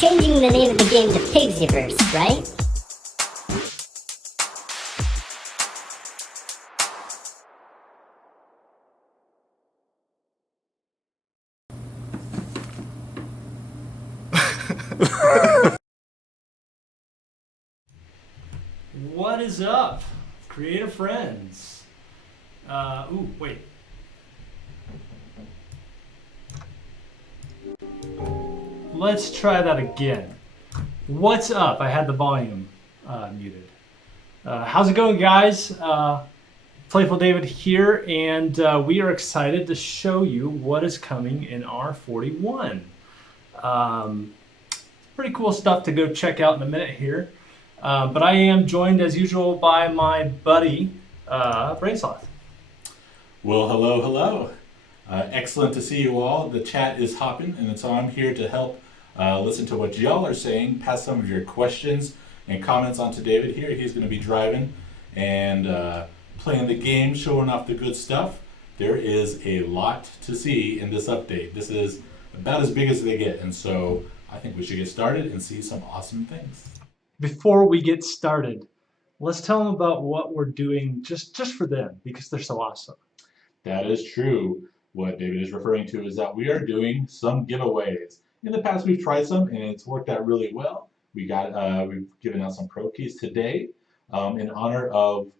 changing the name of the game to Creativerse, right? What is up, creative friends? Ooh, wait. Let's try that again. What's up? I had the volume muted. How's it going, guys? Playful David here, and we are excited to show you what is coming in R41. Pretty cool stuff to go check out in a minute here. But I am joined, as usual, by my buddy, Brainsloth. Well, hello, hello. Excellent to see you all. The chat is hopping, and so I'm here to help listen to what y'all are saying, pass some of your questions and comments on to David here. He's going to be driving and playing the game, showing off the good stuff. There is a lot to see in this update. This is about as big as they get, and so I think we should get started and see some awesome things. Before we get started, let's tell them about what we're doing just for them, because they're so awesome. That is true. What David is referring to is that we are doing some giveaways. In the past, we've tried some, and it's worked out really well. We've given out some pro keys today in honor of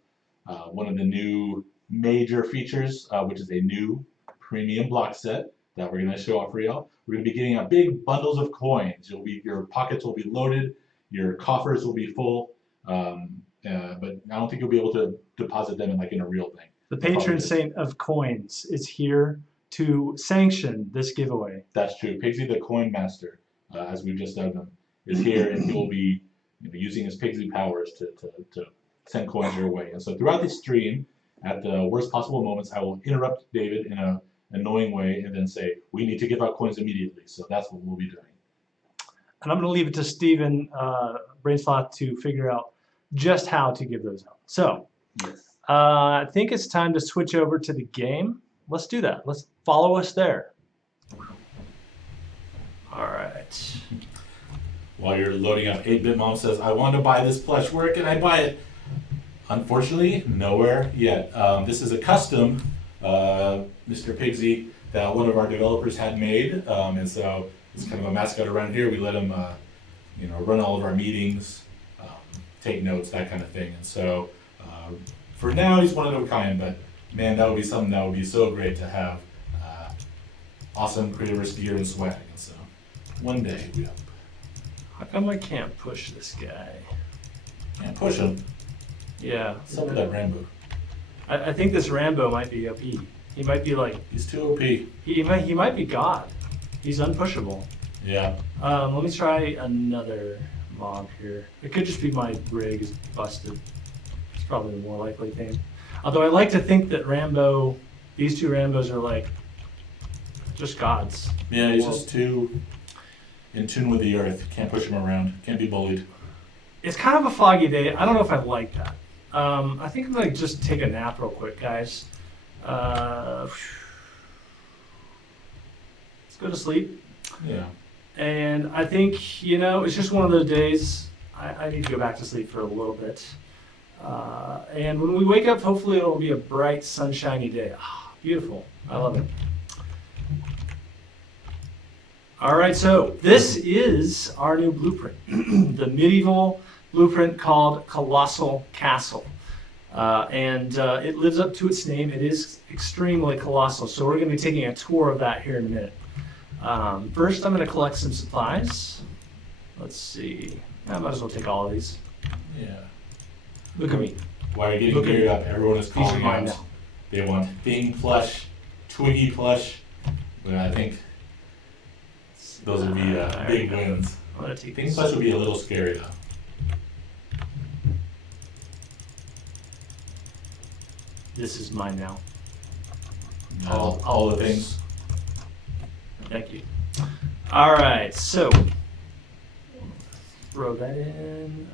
one of the new major features, which is a new premium block set that we're going to show off for y'all. We're going to be getting out big bundles of coins. Your pockets will be loaded. Your coffers will be full, but I don't think you'll be able to deposit them in a real thing. The patron saint of coins is here to sanction this giveaway. That's true. Pigsy the Coin Master, as we've just done him, is here, and he will be using his Pigsy powers to send coins your way. And so throughout the stream, at the worst possible moments, I will interrupt David in an annoying way and then say, we need to give out coins immediately. So that's what we'll be doing. And I'm going to leave it to Steven Brainsloth to figure out just how to give those out. So Yes. I think it's time to switch over to the game. Let's do that. Let's follow us there. All right. While you're loading up, 8-Bit Mom says, I want to buy this plush. Where can I buy it? Unfortunately, nowhere yet. This is a custom, Mr. Pigsy, that one of our developers had made. And so it's kind of a mascot around here. We let him run all of our meetings, take notes, that kind of thing. And so for now, he's one of a kind, but man, that would be something that would be so great to have awesome Creativerse gear and swag. And so one day, we hope. How come I can't push this guy? Can't push him. Yeah. Some of that Rambo. I think this Rambo might be OP. He might be like... He's too OP. He might be God. He's unpushable. Yeah. Let me try another mob here. It could just be my rig is busted. It's probably the more likely thing. Although I like to think that these two Rambos are like just gods. Yeah, he's just too in tune with the earth. Can't push him around. Can't be bullied. It's kind of a foggy day. I don't know if I like that. I think I'm gonna just take a nap real quick, guys. Let's go to sleep. Yeah. And I think, it's just one of those days I need to go back to sleep for a little bit. And when we wake up, hopefully it'll be a bright, sunshiny day. Ah, beautiful. I love it. All right, so this is our new blueprint, the medieval blueprint called Colossal Castle. And it lives up to its name. It is extremely colossal. So we're going to be taking a tour of that here in a minute. First, I'm going to collect some supplies. Let's see. I might as well take all of these. Yeah. Look at me. While you're getting geared up, everyone is calling These are mine out. now. They want Thing plush, Twiggy plush. But I think those would be big wins. I'm going to take Thing these. plush would be a little scary though. This is mine now. All the things. Thank you. All right, so throw that in.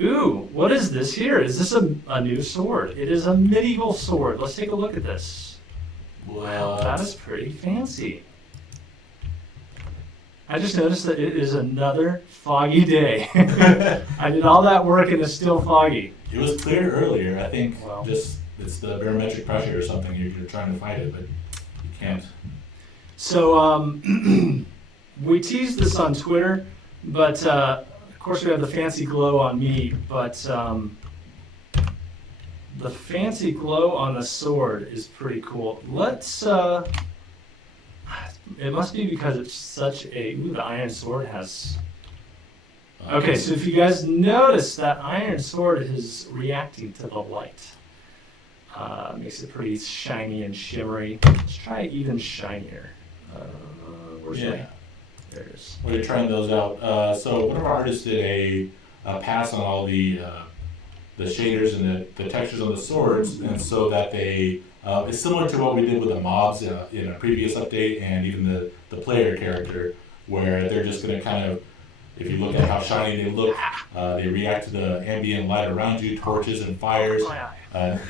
Ooh, what is this here? Is this a new sword? It is a medieval sword. Let's take a look at this. Wow, that is pretty fancy. I just noticed that it is another foggy day. I did all that work and it's still foggy. It was clear earlier. I think Well. just it's the barometric pressure or something. You're trying to fight it, but you can't. So we teased this on Twitter, but of course we have the fancy glow on me, but the fancy glow on the sword is pretty cool. Let's, it must be because it's such a, ooh, the iron sword has, okay, so if you guys notice that iron sword is reacting to the light. Makes it pretty shiny and shimmery. Let's try even shinier. Where's Yeah. my, there it is. We're trying those out. So one of our artists did a pass on all the shaders and the textures on the swords, and so that they it's similar to what we did with the mobs in a previous update, and even the player character, where they're just going to kind of, if you look at how shiny they look, they react to the ambient light around you, torches and fires, and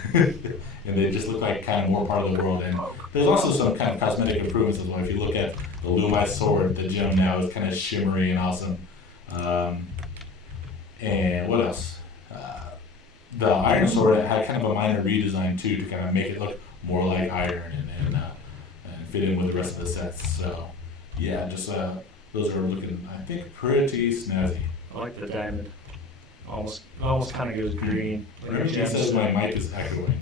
they just look like kind of more part of the world. And there's also some kind of cosmetic improvements as well. If you look at the Lumai sword, the gem now is kind of shimmery and awesome. And what else? The iron sword had kind of a minor redesign too, to kind of make it look more like iron and fit in with the rest of the sets. So yeah, just those are looking, I think, pretty snazzy. I like the diamond. Almost kind of goes green. Like a Everything says gemstone. my mic is echoing.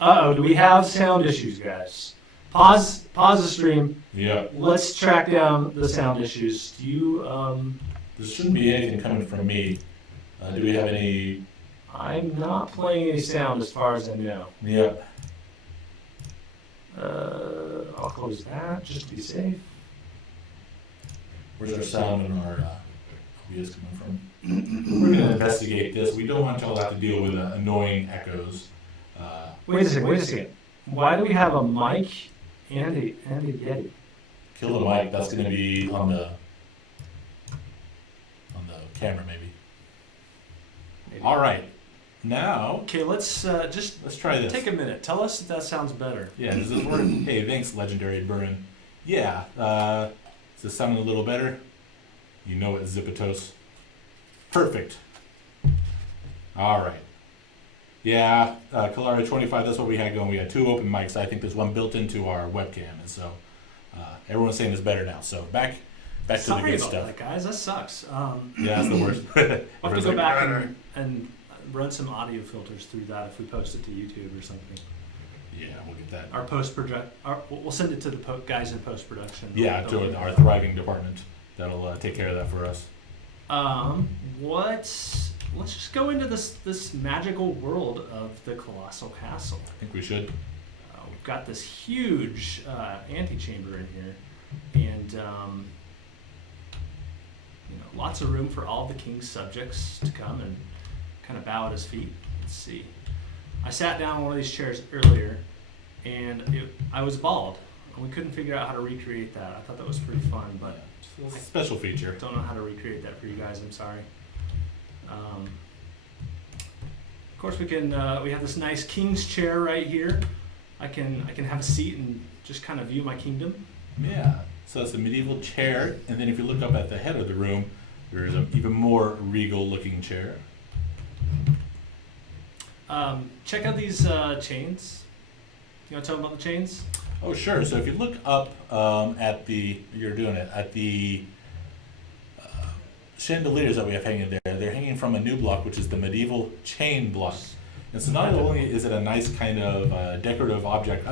Uh-oh, do we have sound issues, guys? Pause the stream. Yeah, Let's track down the sound issues. Do you, there shouldn't be anything coming from me. Do we have any? I'm not playing any sound as far as I know. Yeah. I'll close that just to be safe. Where's our sound and our OBS coming from? We're gonna investigate this. We don't want y'all to have to deal with annoying echoes. Wait a second. Why do we have a mic and a Yeti? Kill the mic. That's gonna be on the camera, maybe. All right. Now Okay, let's just let's try this. take a minute. Tell us if that sounds better. Yeah, does this work? Hey, thanks, Legendary Burn. Yeah, is this sounding a little better? You know it, Zipitos. Perfect. All right. Yeah, Calara 25, that's what we had going. We had two open mics. I think there's one built into our webcam, and so everyone's saying it's better now. So back to the Sorry good about stuff. that, guys. That sucks. Yeah, that's the worst. I'll have to Everyone's go like, back "Brr." and run some audio filters through that if we post it to YouTube or something. Yeah, we'll get that. Our we'll send it to the guys in post production. Yeah, to our thriving department. That'll take care of that for us. Let's just go into this magical world of the Colossal Castle. I think we should. We've got this huge antechamber in here, and lots of room for all the king's subjects to come and kind of bow at his feet. Let's see. I sat down on one of these chairs earlier, and I was bald. We couldn't figure out how to recreate that. I thought that was pretty fun, but It's a special feature. don't know how to recreate that for you guys. I'm sorry. Of course, we can. We have this nice king's chair right here. I can have a seat and just kind of view my kingdom. Yeah. So it's a medieval chair, and then if you look up at the head of the room, there's an even more regal-looking chair. Check out these chains. You want to tell them about the chains? Oh, sure. So if you look up at the chandeliers that we have hanging there, they're hanging from a new block, which is the medieval chain block. And so not only is it a nice kind of decorative object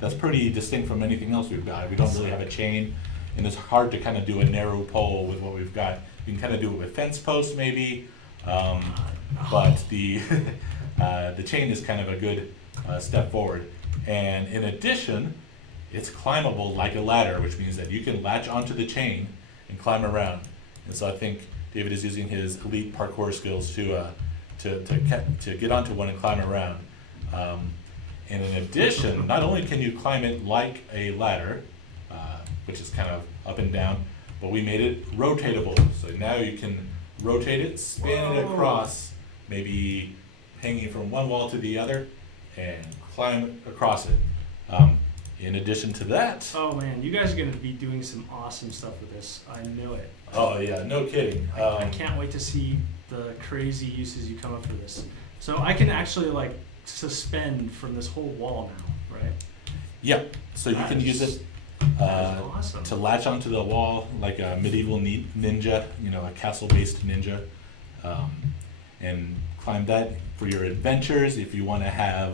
that's pretty distinct from anything else we've got. We don't really have a chain, and it's hard to kind of do a narrow pole with what we've got. You can kind of do it with fence posts maybe, but the chain is kind of a good step forward. And in addition, it's climbable like a ladder, which means that you can latch onto the chain and climb around. And so I think David is using his elite parkour skills to get onto one and climb around. And in addition, not only can you climb it like a ladder, which is kind of up and down, but we made it rotatable. So now you can rotate it, span it across, maybe hanging from one wall to the other, and climb across it. In addition to that, Oh man, you guys are gonna be doing some awesome stuff with this. I know it. oh yeah, no kidding. I can't wait to see the crazy uses you come up for this. So I can actually like suspend from this whole wall now, right? Yep. So you That can use is- it That is awesome. to latch onto the wall like a medieval ninja, you know, a castle-based ninja, and climb that for your adventures. If you want to have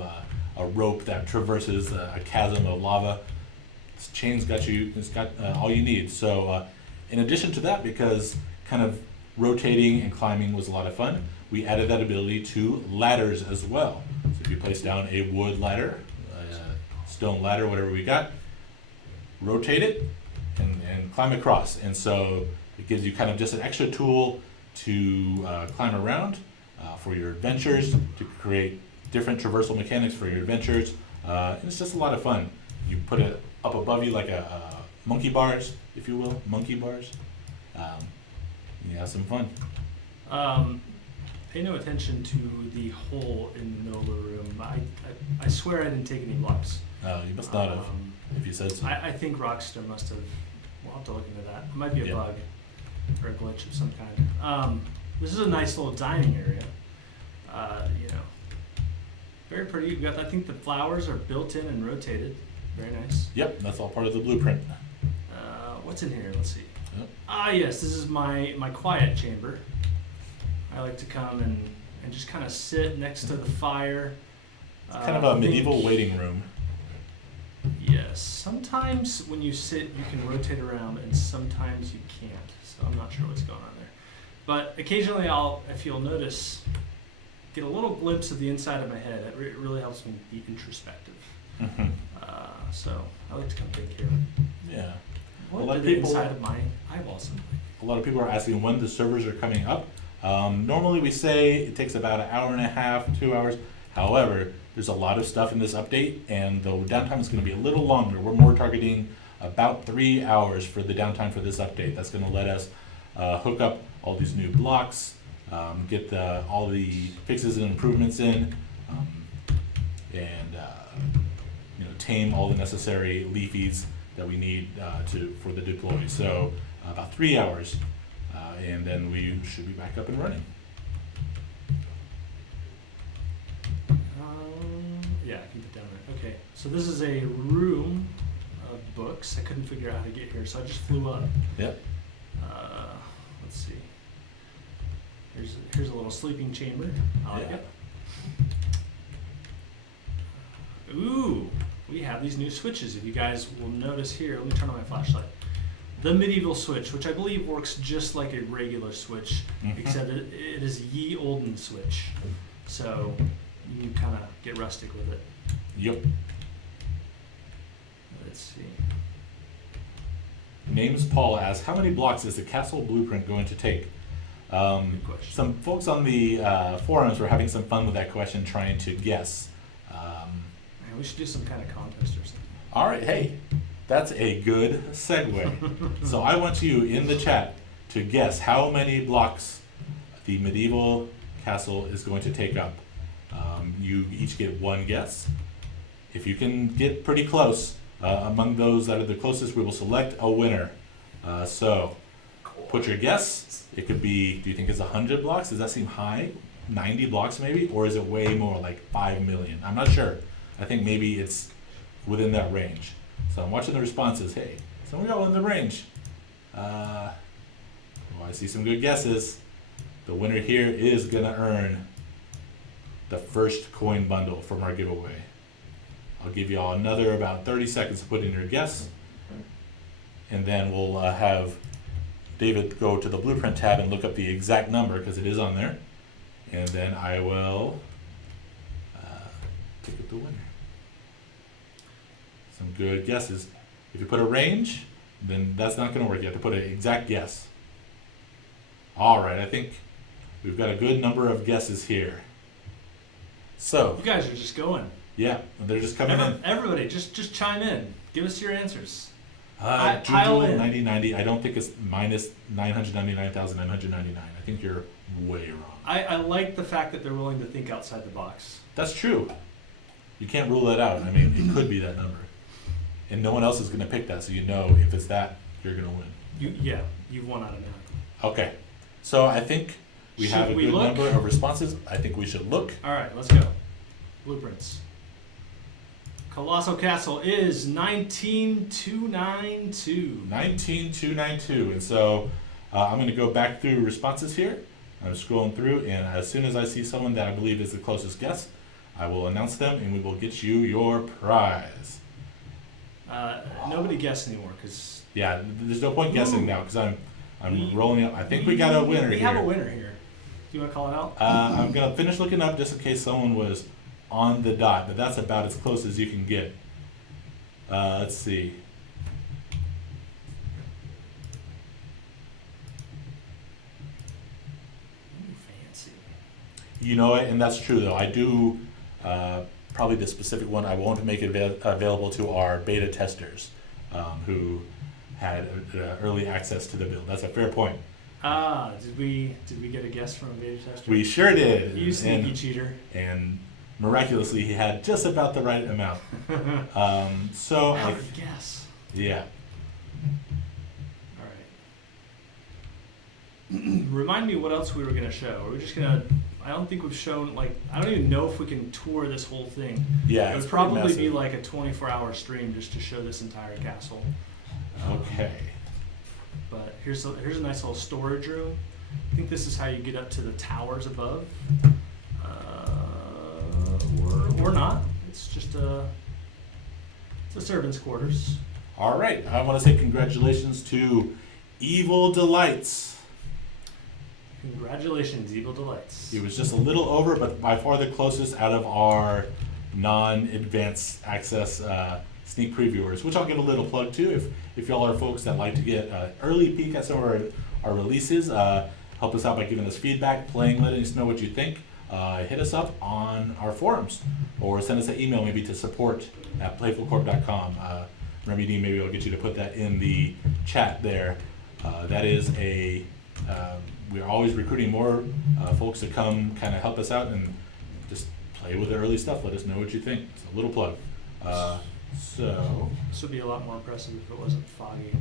a rope that traverses a chasm of lava, this chain's got you. It's got all you need. So, in addition to that, because kind of rotating and climbing was a lot of fun, we added that ability to ladders as well. So if you place down a wood ladder, a stone ladder, whatever we got, rotate it and climb across. And so it gives you kind of just an extra tool to climb around for your adventures, to create different traversal mechanics for your adventures. And it's just a lot of fun. You put it up above you like a monkey bars, if you will, monkey bars. You have some fun. Pay no attention to the hole in the middle of the room. I swear I didn't take any blocks. You must not have, if you said so. I think Rockstar must have. We'll have to look into that. It might be a Yeah. bug or a glitch of some kind. This is a nice little dining area. You know, very pretty. You got. I think the flowers are built in and rotated. Very nice. Yep, that's all part of the blueprint. What's in here? Let's see. Yep. Ah, yes. This is my quiet chamber. I like to come and just kind of sit next to the fire. It's kind of a medieval think- waiting room. Yes. Sometimes when you sit, you can rotate around, and sometimes you can't. So I'm not sure what's going on there. But occasionally, if you'll notice, get a little glimpse of the inside of my head. It really helps me be introspective. So I like to come take care of it. Yeah. What lot did of the people- inside of my eyeballs look like? A lot of people are asking when the servers are coming up. Normally we say it takes about an hour and a half, 2 hours. However, there's a lot of stuff in this update, and the downtime is going to be a little longer. We're more targeting about 3 hours for the downtime for this update. That's going to let us hook up all these new blocks, get all the fixes and improvements in, and tame all the necessary leafies that we need for the deploy. So about 3 hours, and then we should be back up and running. Yeah, I can put down there. Okay, so this is a room of books. I couldn't figure out how to get here, so I just flew up. Yep. Let's see. Here's a little sleeping chamber. I like Yeah. it. Ooh, we have these new switches. If you guys will notice here, let me turn on my flashlight. The medieval switch, which I believe works just like a regular switch, except it is ye olden switch. So you can kind of get rustic with it. Yep. Let's see. Names Paul asks, how many blocks is the castle blueprint going to take? Good question. Some folks on the forums were having some fun with that question, trying to guess. Man, we should do some kind of contest or something. All right, hey, that's a good segue. So I want you in the chat to guess how many blocks the medieval castle is going to take up. You each get one guess. If you can get pretty close, among those that are the closest, we will select a winner. So put your guess. It could be, do you think it's 100 blocks? Does that seem high? 90 blocks maybe? Or is it way more, like 5 million? I'm not sure. I think maybe it's within that range. So I'm watching the responses. Hey, some of y'all in the range. I see some good guesses. The winner here is gonna earn the first coin bundle from our giveaway. I'll give y'all another about 30 seconds to put in your guess, and then we'll have David go to the blueprint tab and look up the exact number, because it is on there, and then I will pick up the winner. Some good guesses. If you put a range, then that's not going to work. You have to put an exact guess. All right, I think we've got a good number of guesses here. So, You guys are just going. yeah, they're just coming in. Everybody, just chime in. Give us your answers. Juju pile in. 9090, I don't think it's minus 999,999. I think you're way wrong. I like the fact that they're willing to think outside the box. That's true. You can't rule that out. I mean, it could be that number. and no one else is going to pick that, so you know if it's that, you're going to win. You've won automatically. Okay, so I think we Should have a we good look? number of responses. I think we should look. All right, let's go. Blueprints. Colossal Castle is 19292. 19292, and so I'm going to go back through responses here. I'm scrolling through, and as soon as I see someone that I believe is the closest guess, I will announce them, and we will get you your prize. Nobody guessed anymore because Yeah, there's no point guessing now because I'm rolling up. I think we got a winner we here. have a winner here. Do you want to call it out? I'm gonna finish looking up just in case someone was on the dot, but that's about as close as you can get. Let's see. Ooh, fancy. You know it, and that's true though. I do probably the specific one. I won't make it available to our beta testers who had early access to the build. That's a fair point. Did we get a guess from a beta tester? We sure did. You sneaky cheater. And miraculously, he had just about the right amount. So How did you guess? yeah. All right. Remind me what else we were gonna show. Are we just gonna? I don't think we've shown I don't even know if we can tour this whole thing. Yeah, It it's would pretty probably be massive. like a 24-hour stream just to show this entire castle. Okay. But here's a nice little storage room. I think this is how you get up to the towers above, or not. It's just a servant's quarters. All right. I want to say congratulations to Evil Delights. Congratulations, Evil Delights. He was just a little over, but by far the closest out of our non-advanced access sneak previewers, which I'll give a little plug to. If y'all are folks that like to get an early peek at some of our releases, help us out by giving us feedback, playing, letting us know what you think. Hit us up on our forums or send us an email maybe to support@playfulcorp.com. Remedy, maybe I'll get you to put that in the chat there. That is we're always recruiting more folks to come kind of help us out and just play with the early stuff. Let us know what you think. It's a little plug. So This would be a lot more impressive if it wasn't foggy.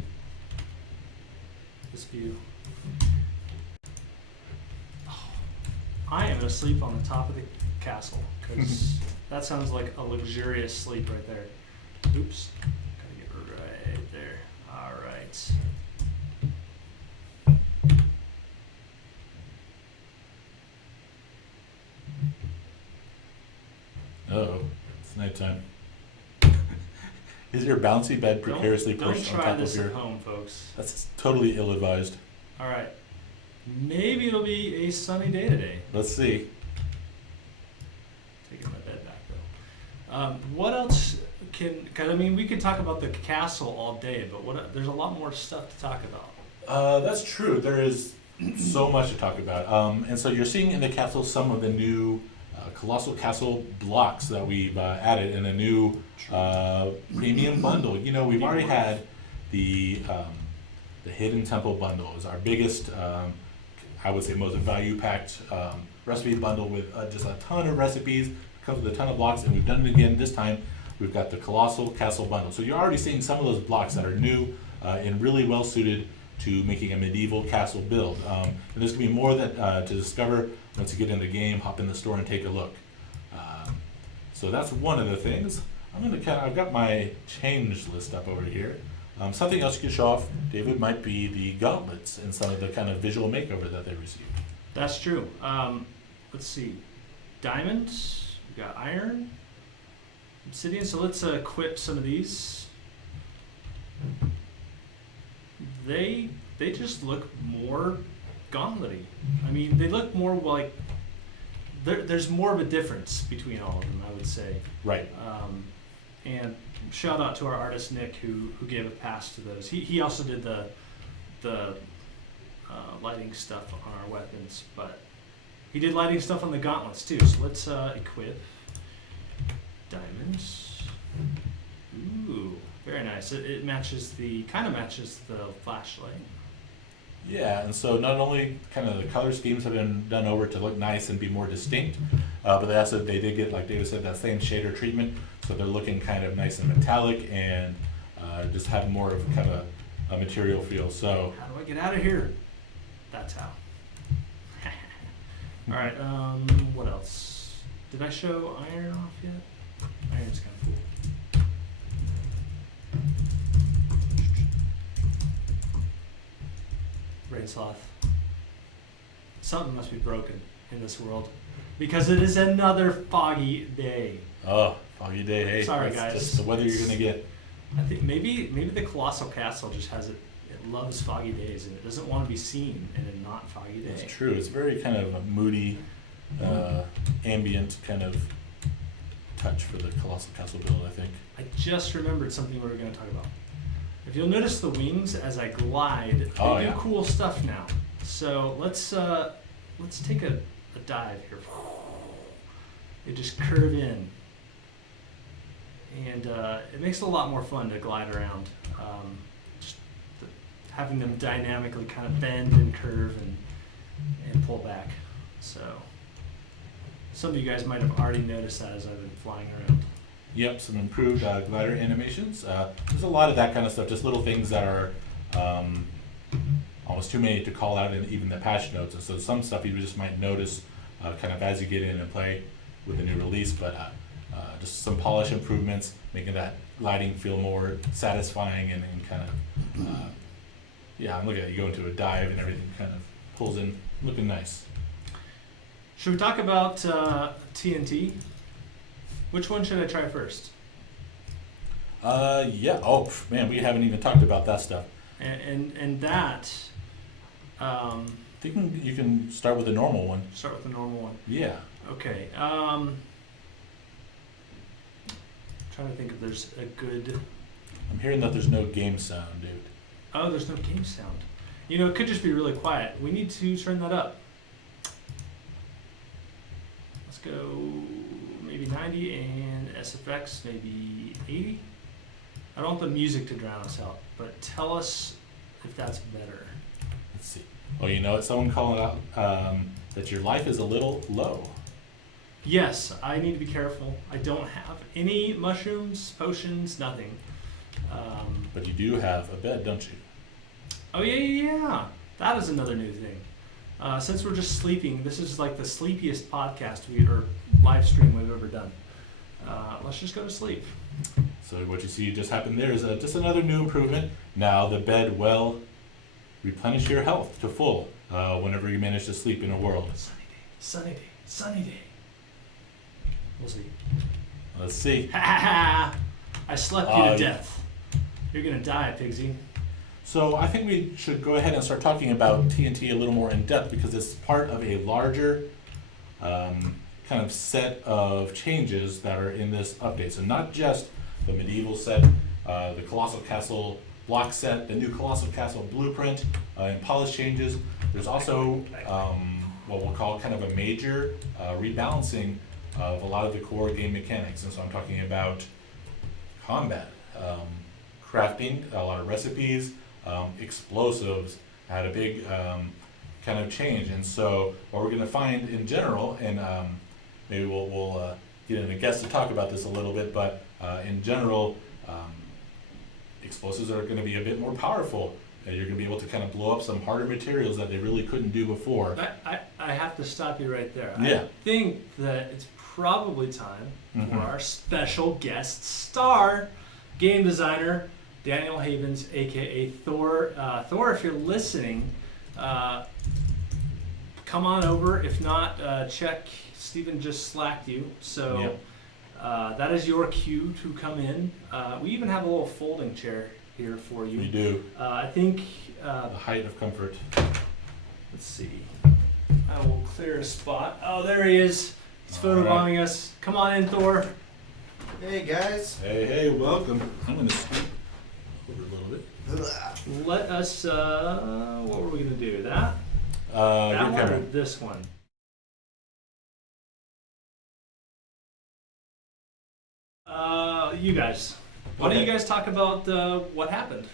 This view. Oh, I am asleep on the top of the castle because that sounds like a luxurious sleep right there. Oops. Gotta get right there. All right. Uh-oh, it's nighttime. Is your bouncy bed precariously Don't pushed on try top this of at your... home, folks. That's totally ill-advised. All right. Maybe it'll be a sunny day today. Let's see. Taking my bed back though. What else because I mean we could talk about the castle all day, but there's a lot more stuff to talk about. That's true. There is so much to talk about. And so you're seeing in the castle some of the new Colossal Castle blocks that we've added in a new premium bundle. You know, we've already had the Hidden Temple bundle is our biggest, I would say most value-packed recipe bundle with just a ton of recipes, comes with a ton of blocks, and we've done it again this time. We've got the Colossal Castle bundle. So you're already seeing some of those blocks that are new and really well suited to making a medieval castle build. And there's gonna be more that to discover once you get in the game, hop in the store and take a look. So that's one of the things. I've got my change list up over here. Something else you can show off, David, might be the gauntlets and some of the kind of visual makeover that they received. That's true. Let's see. Diamonds, we got iron, obsidian, so let's equip some of these. They just look more gauntlet-y. I mean, they look more like there's more of a difference between all of them, I would say. Right. And shout out to our artist Nick who gave a pass to those. He also did the lighting stuff on our weapons, but he did lighting stuff on the gauntlets too. So let's equip diamonds. Ooh, very nice. It matches kind of matches the flashlight. Yeah, and so not only kind of the color schemes have been done over to look nice and be more distinct, but they did get, like David said, that same shader treatment. So they're looking kind of nice and metallic and just have more of kind of a material feel. So How do I get out of here? That's how. All right. What else? Did I show iron off yet? Iron's kind of cool. Rain sloth. Something must be broken in this world because it is another foggy day. oh, foggy day. Hey, Sorry, that's guys. just the weather you're gonna get. I think maybe the Colossal Castle just has it. It loves foggy days and it doesn't want to be seen in a not foggy day. It's true. It's very kind of a moody, ambient kind of touch for the Colossal Castle build, I think. I just remembered something we were going to talk about. If you'll notice the wings as I glide, they Oh, do yeah. cool stuff now. So let's take a dive here. They just curve in, and it makes it a lot more fun to glide around. Just having them dynamically kind of bend and curve and pull back. So some of you guys might have already noticed that as I've been flying around. Yep, some improved glider animations. There's a lot of that kind of stuff, just little things that are almost too many to call out in even the patch notes. And so some stuff you just might notice kind of as you get in and play with the new release, but just some polish improvements, making that gliding feel more satisfying and kind of, yeah, I'm looking at you go into a dive and everything kind of pulls in, looking nice. Should we talk about TNT? Which one should I try first? Yeah, oh man, we haven't even talked about that stuff. And that, I think you can start with the normal one. start with the normal one. Yeah. Okay. Trying to think if there's a good. I'm hearing that there's no game sound, dude. Oh, there's no game sound. You know, it could just be really quiet. We need to turn that up. Let's go maybe 90 and SFX maybe 80. I don't want the music to drown us out, but tell us if that's better. Let's see. Oh, you know what? Someone calling out that your life is a little low. Yes, I need to be careful. I don't have any mushrooms, potions, nothing. But you do have a bed, don't you? Oh yeah. That is another new thing. Since we're just sleeping, this is like the sleepiest podcast or live stream we've ever done. Let's just go to sleep. So what you see just happened there is just another new improvement. Now the bed will replenish your health to full whenever you manage to sleep in a world. Sunny day, sunny day. We'll see. Let's see. Ha ha ha! I slept you to death. You're gonna die, Pigsy. So I think we should go ahead and start talking about TNT a little more in depth because it's part of a larger kind of set of changes that are in this update. So not just the medieval set, the Colossal Castle block set, the new Colossal Castle blueprint, and polish changes. There's also what we'll call kind of a major rebalancing of a lot of the core game mechanics. And so I'm talking about combat, crafting, a lot of recipes, explosives had a big kind of change. And so what we're going to find in general, and maybe we'll get in a guest to talk about this a little bit, but in general, explosives are going to be a bit more powerful. You're going to be able to kind of blow up some harder materials that they really couldn't do before. I have to stop you right there. Yeah. I think that it's probably time for Mhm. our special guest star, game designer Daniel Havens, aka Thor. Thor, if you're listening, come on over. If not, check. Steven just slacked you, so Yep. that is your cue to come in. We even have a little folding chair here for you. We do. I think. The height of comfort. Let's see. I will clear a spot. Oh, there he is. He's All right. photobombing us. Come on in, Thor. Hey guys. Hey, welcome. I'm going to scoot over a little bit. Let us. What were we gonna do? That Your one camera. or this one? You guys. Why don't you Okay. guys talk about what happened?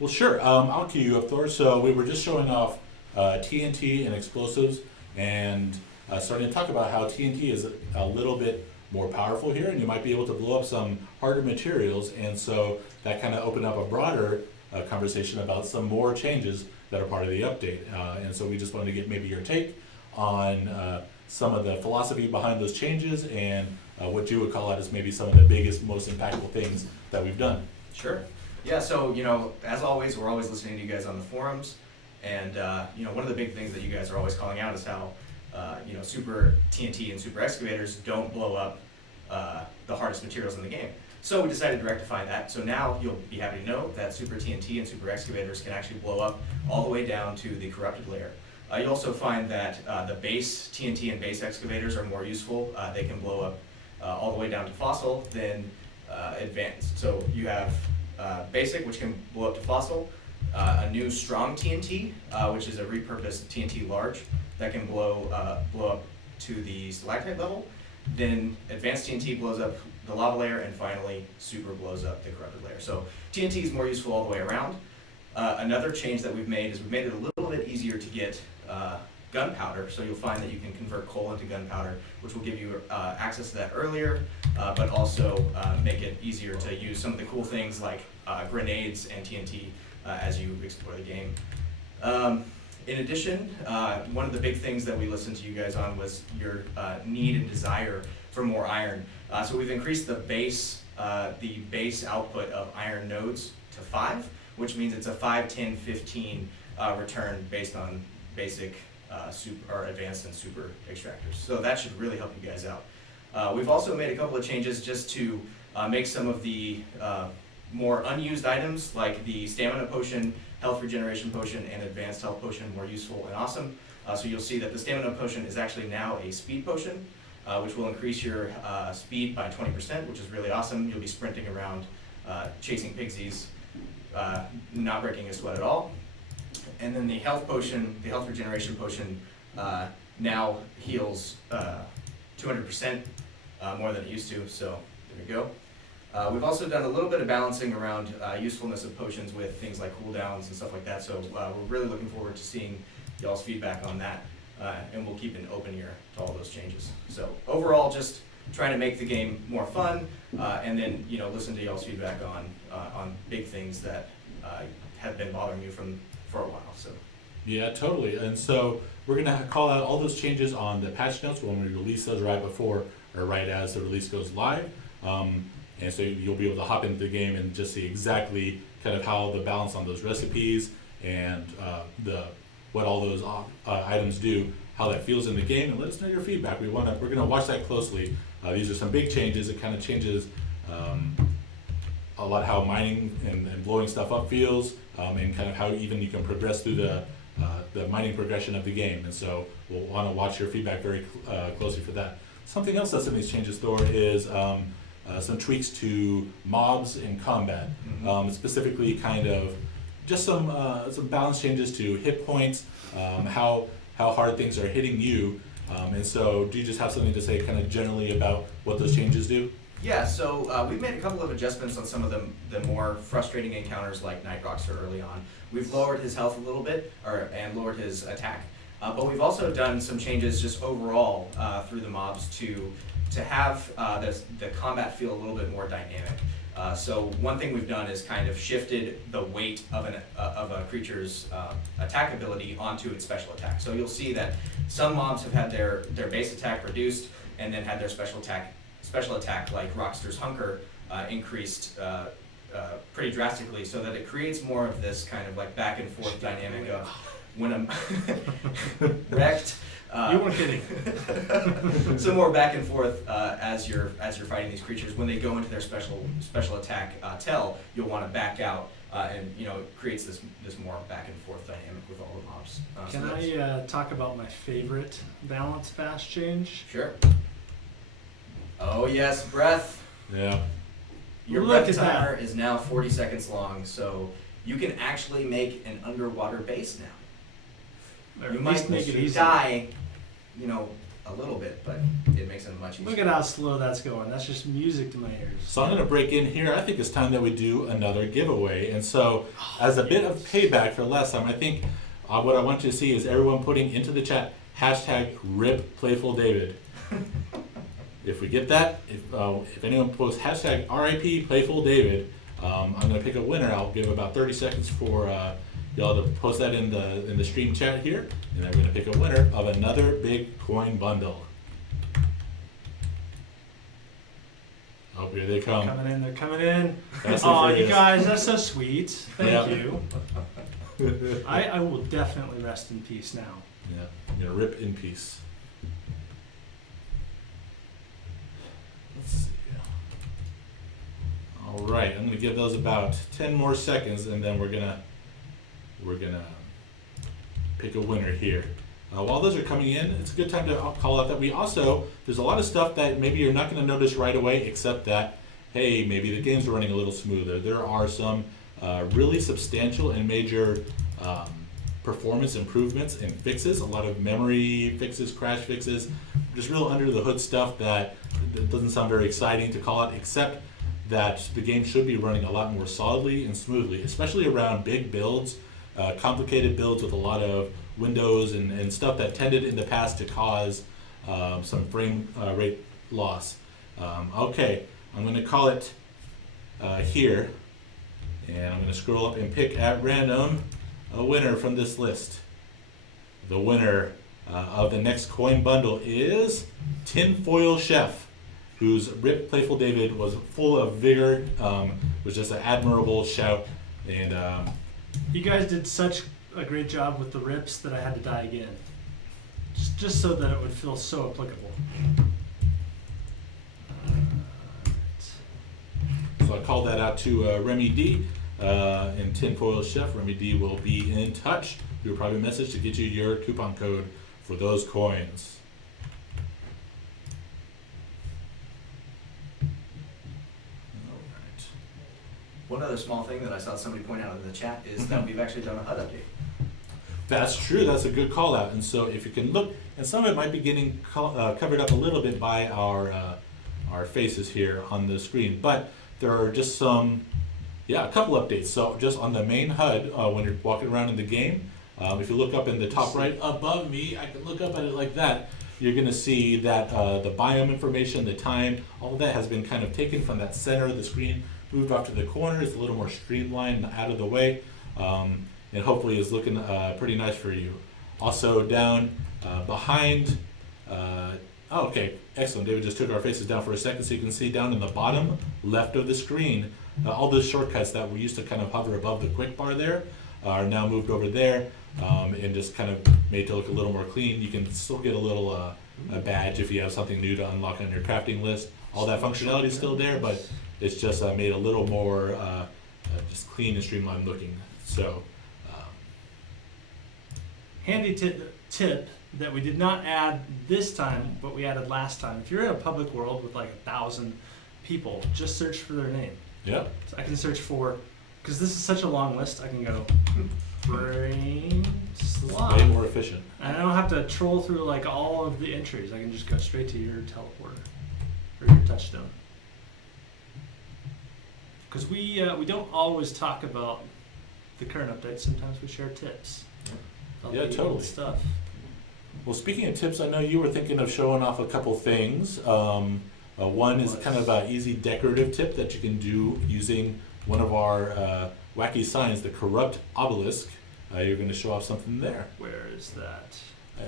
Well, sure. I'll cue you up, Thor. So we were just showing off TNT and explosives and starting to talk about how TNT is a little bit more powerful here, and you might be able to blow up some harder materials. And so that kind of opened up a broader conversation about some more changes that are part of the update. And so we just wanted to get maybe your take on some of the philosophy behind those changes and what you would call out as maybe some of the biggest, most impactful things that we've done. Sure. Yeah, so, as always, we're always listening to you guys on the forums. And, one of the big things that you guys are always calling out is how, super TNT and super excavators don't blow up the hardest materials in the game. So we decided to rectify that. So now you'll be happy to know that super TNT and super excavators can actually blow up all the way down to the corrupted layer. You also find that the base TNT and base excavators are more useful. They can blow up all the way down to fossil than advanced. So you have basic, which can blow up to fossil, a new strong TNT, which is a repurposed TNT large that can blow up to the stalactite level. Then advanced TNT blows up the lava layer, and finally super blows up the corrupted layer. So TNT is more useful all the way around. Another change that we've made is we've made it a little bit easier to get gunpowder. So you'll find that you can convert coal into gunpowder, which will give you access to that earlier, but also make it easier to use some of the cool things like grenades and TNT as you explore the game. In addition, one of the big things that we listened to you guys on was your need and desire for more iron. So we've increased the base output of iron nodes to 5, which means it's a 5, 10, 15 return based on basic, super, or advanced and super extractors. So that should really help you guys out. We've also made a couple of changes just to make some of the more unused items like the stamina potion, health regeneration potion, and advanced health potion more useful and awesome. So you'll see that the stamina potion is actually now a speed potion, which will increase your speed by 20%, which is really awesome. You'll be sprinting around chasing pigsies, not breaking a sweat at all. And then the health potion, the health regeneration potion, now heals 200% more than it used to, so there we go. We've also done a little bit of balancing around usefulness of potions with things like cooldowns and stuff like that, so we're really looking forward to seeing y'all's feedback on that, and we'll keep an open ear to all those changes. So overall, just trying to make the game more fun, and then listen to y'all's feedback on big things that have been bothering you for a while. So. Yeah, totally. And so we're going to call out all those changes on the patch notes when we release those right before or right as the release goes live. And so you'll be able to hop into the game and just see exactly kind of how the balance on those recipes and what all those items do, how that feels in the game, and let us know your feedback. We're going to watch that closely. These are some big changes. It kind of changes a lot how mining and blowing stuff up feels, and kind of how even you can progress through the mining progression of the game. And so we'll want to watch your feedback very closely for that. Something else that's in these changes, Thor, is some tweaks to mobs in combat. Specifically kind of just some balance changes to hit points, how hard things are hitting you. And so do you just have something to say kind of generally about what those changes do? Yeah, so we've made a couple of adjustments on some of the more frustrating encounters like Night Rockster early on. We've lowered his health a little bit, and lowered his attack. But we've also done some changes just overall through the mobs to have the combat feel a little bit more dynamic. So one thing we've done is kind of shifted the weight of a creature's attack ability onto its special attack. So you'll see that some mobs have had their base attack reduced and then had their special attack like Rockster's Hunker increased pretty drastically, so that it creates more of this kind of like back and forth dynamic of when I'm wrecked. You weren't kidding. Some more back and forth as you're fighting these creatures. When they go into their special attack tell, you'll want to back out, and it creates this more back and forth dynamic with all the mobs. Can I talk about my favorite balance fast change? Sure. Oh yes, breath. Yeah. Your Look breath at that. timer is now 40 seconds long, so you can actually make an underwater base now. Or You at might least make it easy. die, a little bit, but it makes it much easier. Look at how slow that's going. That's just music to my ears. So I'm going to break in here. I think it's time that we do another giveaway. And so as a bit of payback for last time, I think what I want you to see is everyone putting into the chat #RipPlayfulDavid. if we get that, if anyone posts hashtag RIP Playful David, I'm gonna pick a winner. I'll give about 30 seconds for y'all to post that in the stream chat here, and then we're gonna pick a winner of another big coin bundle. Oh, here they come. They're coming in. Fast and Oh, you furious. guys, that's so sweet. Thank Yeah. you. I will definitely rest in peace now. Yeah, I'm gonna rip in peace. Let's see. All right, I'm gonna give those about 10 more seconds, and then we're gonna pick a winner here. While those are coming in, it's a good time to call out that there's a lot of stuff that maybe you're not gonna notice right away, except that, hey, maybe the game's running a little smoother. There are some really substantial and major performance improvements and fixes, a lot of memory fixes, crash fixes, just real under the hood stuff that doesn't sound very exciting to call out, except that the game should be running a lot more solidly and smoothly, especially around big builds, complicated builds with a lot of windows and stuff that tended in the past to cause some frame rate loss. Okay, I'm going to call it here, and I'm going to scroll up and pick at random a winner from this list. The winner of the next coin bundle is Tinfoil Chef, whose Rip Playful David was full of vigor, was just an admirable shout, and You guys did such a great job with the rips that I had to die again. Just so that it would feel so applicable. so I called that out to Remy D and Tinfoil Chef. Remy D will be in touch through a private message to get you your coupon code for those coins. Alright. One other small thing that I saw somebody point out in the chat is that we've actually done a HUD update. That's true. That's a good call out. And so if you can look, and some of it might be getting covered up a little bit by our faces here on the screen, but there are just a couple updates. So just on the main HUD, when you're walking around in the game, if you look up in the top right above me, I can look up at it like that. You're going to see that the biome information, the time, all of that has been kind of taken from that center of the screen, moved off to the corners, a little more streamlined, out of the way. And hopefully is looking pretty nice for you. Also down behind, okay, excellent. David just took our faces down for a second so you can see down in the bottom left of the screen, all those shortcuts that we used to kind of hover above the quick bar there are now moved over there and just kind of made to look a little more clean. You can still get a little a badge if you have something new to unlock on your crafting list. All that functionality is still there, but it's just made a little more just clean and streamlined looking. So. Handy tip that we did not add this time, but we added last time. If you're in a public world with like 1,000 people, just search for their name. Yep. So I can search for, because this is such a long list, I can go brain slot. Way more efficient. And I don't have to troll through like all of the entries. I can just go straight to your teleporter or your touchstone. Because we don't always talk about the current updates. Sometimes we share tips. Yeah, totally. Stuff. Well, speaking of tips, I know you were thinking of showing off a couple things. One is kind of an easy decorative tip that you can do using one of our wacky signs, the corrupt obelisk. You're going to show off something there. Where is that?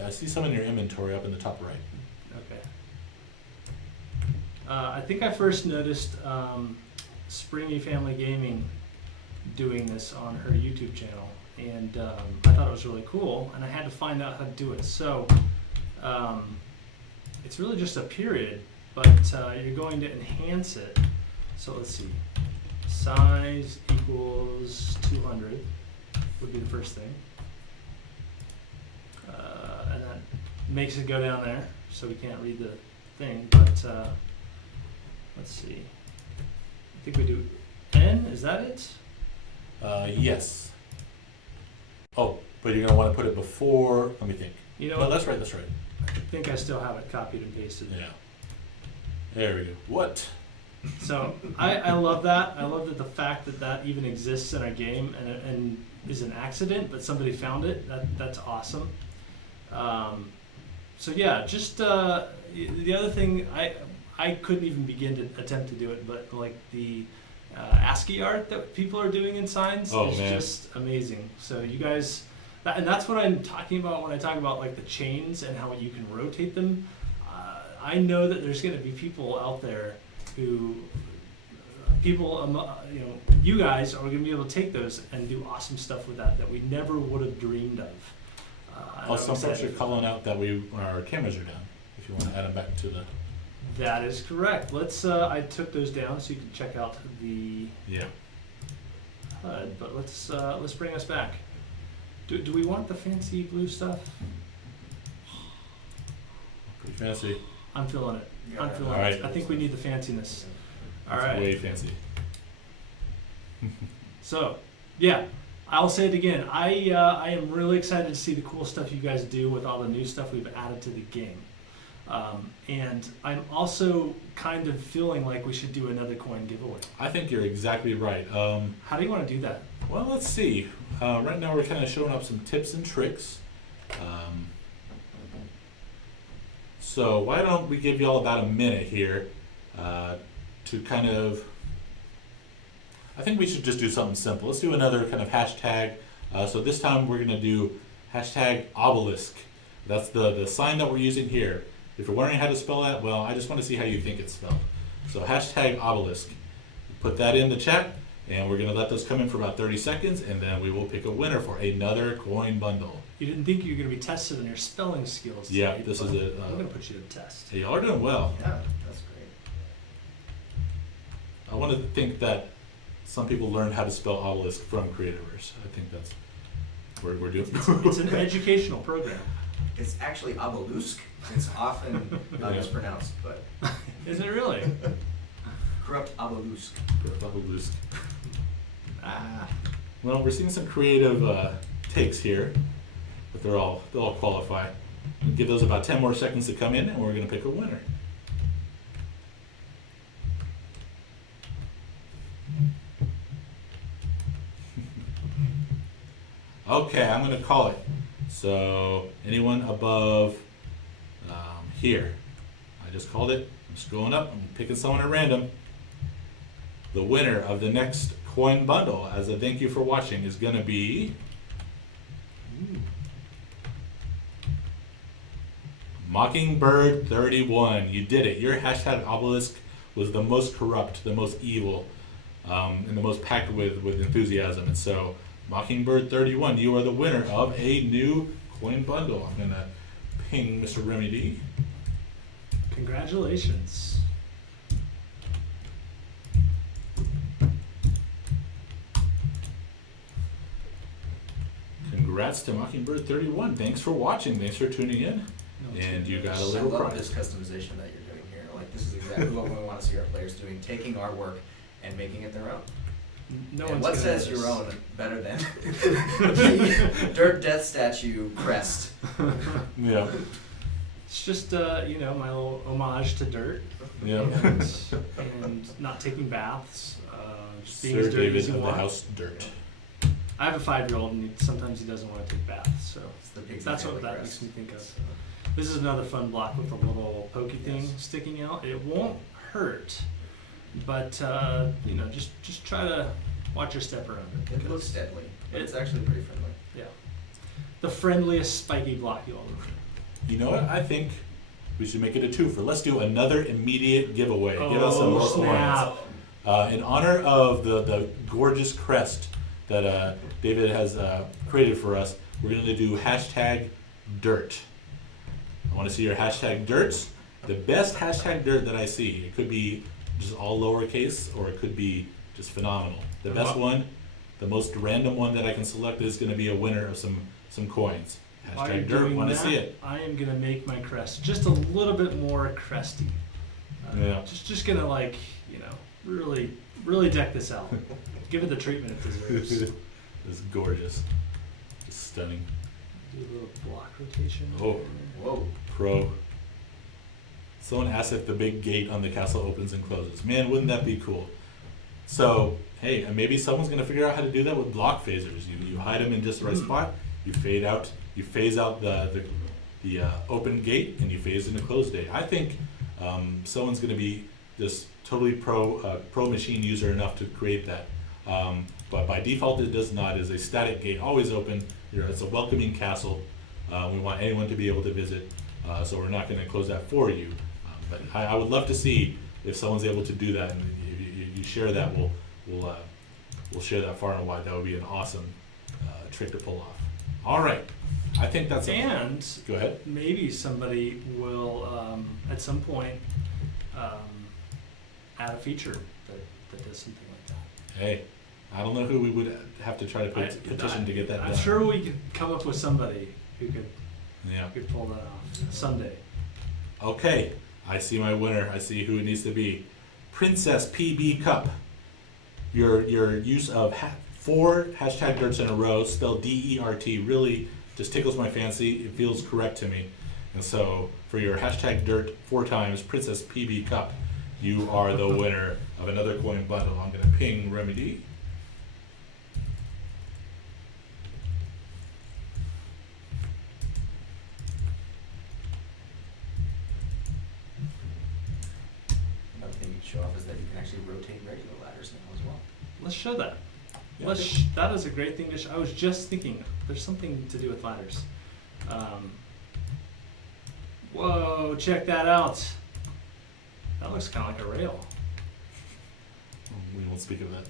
I see some in your inventory up in the top right. Okay. I think I first noticed Springy Family Gaming doing this on her YouTube channel. And I thought it was really cool, and I had to find out how to do it. So it's really just a period, but you're going to enhance it. So let's see, size equals 200 would be the first thing. And that makes it go down there, so we can't read the thing, but let's see. I think we do N, is that it? Yes. Oh, but you're going to want to put it before, let me think. You know No, what? that's right, that's right. I think I still have it copied and pasted. Yeah. There we go. What? So I love that. I love that the fact that that even exists in a game and is an accident, but somebody found it. That's awesome. So yeah, just the other thing, I couldn't even begin to attempt to do it, but like the ASCII art that people are doing in signs is just amazing. So you guys, and that's what I'm talking about when I talk about like the chains and how you can rotate them. I know that there's going to be people out there who, you guys are going to be able to take those and do awesome stuff with that we never would have dreamed of. Some folks are calling out that our cameras are down. If you want to add them back to the. That is correct. Let's. I took those down so you can check out the HUD. But let's bring us back. Do we want the fancy blue stuff? Pretty fancy. I'm feeling it. I'm feeling right. it. I think we need the fanciness. All That's right. way fancy. So, yeah, I'll say it again. I am really excited to see the cool stuff you guys do with all the new stuff we've added to the game. And I'm also kind of feeling like we should do another coin giveaway. I think you're exactly right. How do you want to do that? Well, let's see. Right now we're kind of showing up some tips and tricks. So why don't we give y'all about a minute here to kind of, I think we should just do something simple. Let's do another kind of hashtag. So this time we're going to do hashtag obelisk. That's the sign that we're using here. If you're wondering how to spell that, well, I just want to see how you think it's spelled. So hashtag obelisk. Put that in the chat, and we're going to let those come in for about 30 seconds, and then we will pick a winner for another coin bundle. You didn't think you were going to be tested on your spelling skills today, Yeah, this is it. I'm going to put you to the test. Hey, y'all are doing well. Yeah, that's great. I want to think that some people learned how to spell obelisk from Creativerse. I think that's where we're doing. It's an educational program. It's actually obelisk. It's often mispronounced, but Is it really? corrupt obelisk. Obelisk. Ah. Well, we're seeing some creative takes here, but they'll all qualify. We'll give those about 10 more seconds to come in, and we're going to pick a winner. Okay, I'm going to call it. So anyone above here, I just called it. I'm scrolling up. I'm picking someone at random. The winner of the next coin bundle, as a thank you for watching, is going to be Mockingbird 31. You did it. Your hashtag obelisk was the most corrupt, the most evil, and the most packed with enthusiasm. And so, Mockingbird 31, you are the winner of a new coin bundle. I'm gonna ping Mr. Remedy. Congratulations. Congrats to Mockingbird 31. Thanks for watching. Thanks for tuning in. No, And you got a I little love prize. this customization that you're doing here. Like, this is exactly what we want to see our players doing, taking our work and making it their own. No And one's what gonna says notice. your own better than the Dirt Death Statue crest? Yeah. It's just my little homage to dirt Yeah. and not taking baths. Just being Sir as dirty David as you of the want. House Dirt. I have a 5-year-old and sometimes he doesn't want to take baths, so It's the Pigsy that's what family that crest. makes me think of. This is another fun block with a little pokey thing Yes. sticking out. It won't hurt, but just try to watch your step around it. It looks because deadly, but it's actually pretty friendly. Yeah, the friendliest spiky block you'll ever. You know what? I think we should make it a twofer. Let's do another immediate giveaway. Give us some more snap! coins. In honor of the gorgeous crest that David has created for us, we're going to do hashtag dirt. I want to see your hashtag dirts. The best hashtag dirt that I see, it could be just all lowercase or it could be just phenomenal. The best one, the most random one that I can select is going to be a winner of some coins. While you're Hashtag dirt, doing want to that, see it. I am gonna make my crest just a little bit more cresty. Yeah. Just gonna really deck this out. Give it the treatment it deserves. It's gorgeous. Just stunning. Do a little block rotation. Oh. Whoa. Pro. Someone asked if the big gate on the castle opens and closes. Man, wouldn't that be cool? So, hey, maybe someone's going to figure out how to do that with block phasers. You hide them in just the right spot, you phase out the open gate, and you phase in the closed gate. I think someone's going to be just totally pro machine user enough to create that. But by default, it does not. It's a static gate, always open. It's a welcoming castle. We want anyone to be able to visit, so we're not going to close that for you. But I would love to see if someone's able to do that, and if you share that, we'll share that far and wide. That would be an awesome trick to pull off. All right, I think that's it. And Go ahead. maybe somebody will at some point add a feature that does something like that. Hey, I don't know who we would have to try to petition to get that I'm done. sure we could come up with somebody who could Yeah. pull that off someday. Okay, I see my winner. I see who it needs to be. Princess PB Cup. Your use of 4 hashtag dirts in a row, spelled DERT, really just tickles my fancy. It feels correct to me. And so for your hashtag dirt 4 times, Princess PB Cup, you are the winner of another coin bundle. I'm going to ping Remedy. Another thing you can show off is that you can actually rotate regular ladders now as well. Let's show that. Yeah. That is a great thing to show. I was just thinking, there's something to do with ladders. Whoa, check that out. That looks kind of like a rail. We won't speak of that.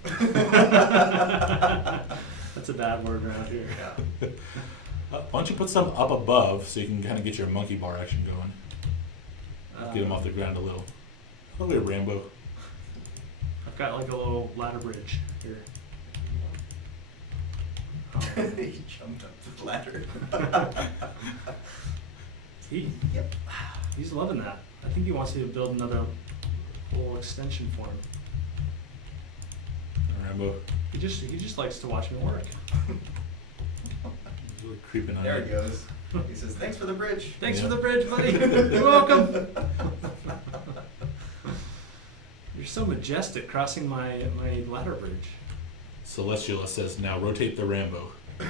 That's a bad word around here. Yeah. Why don't you put some up above so you can kind of get your monkey bar action going. Get them off the ground a little. A little bit Rambo. I've got like a little ladder bridge here. He jumped up the ladder. Yep. He's loving that. I think he wants me to build another whole extension for him. Rambo. He just likes to watch me work. He's really creeping on There you. it goes. He says, "Thanks for the bridge." Thanks Yeah. for the bridge, buddy. You're welcome. You're so majestic crossing my ladder bridge. Celestiala says, now rotate the Rambo. Oh,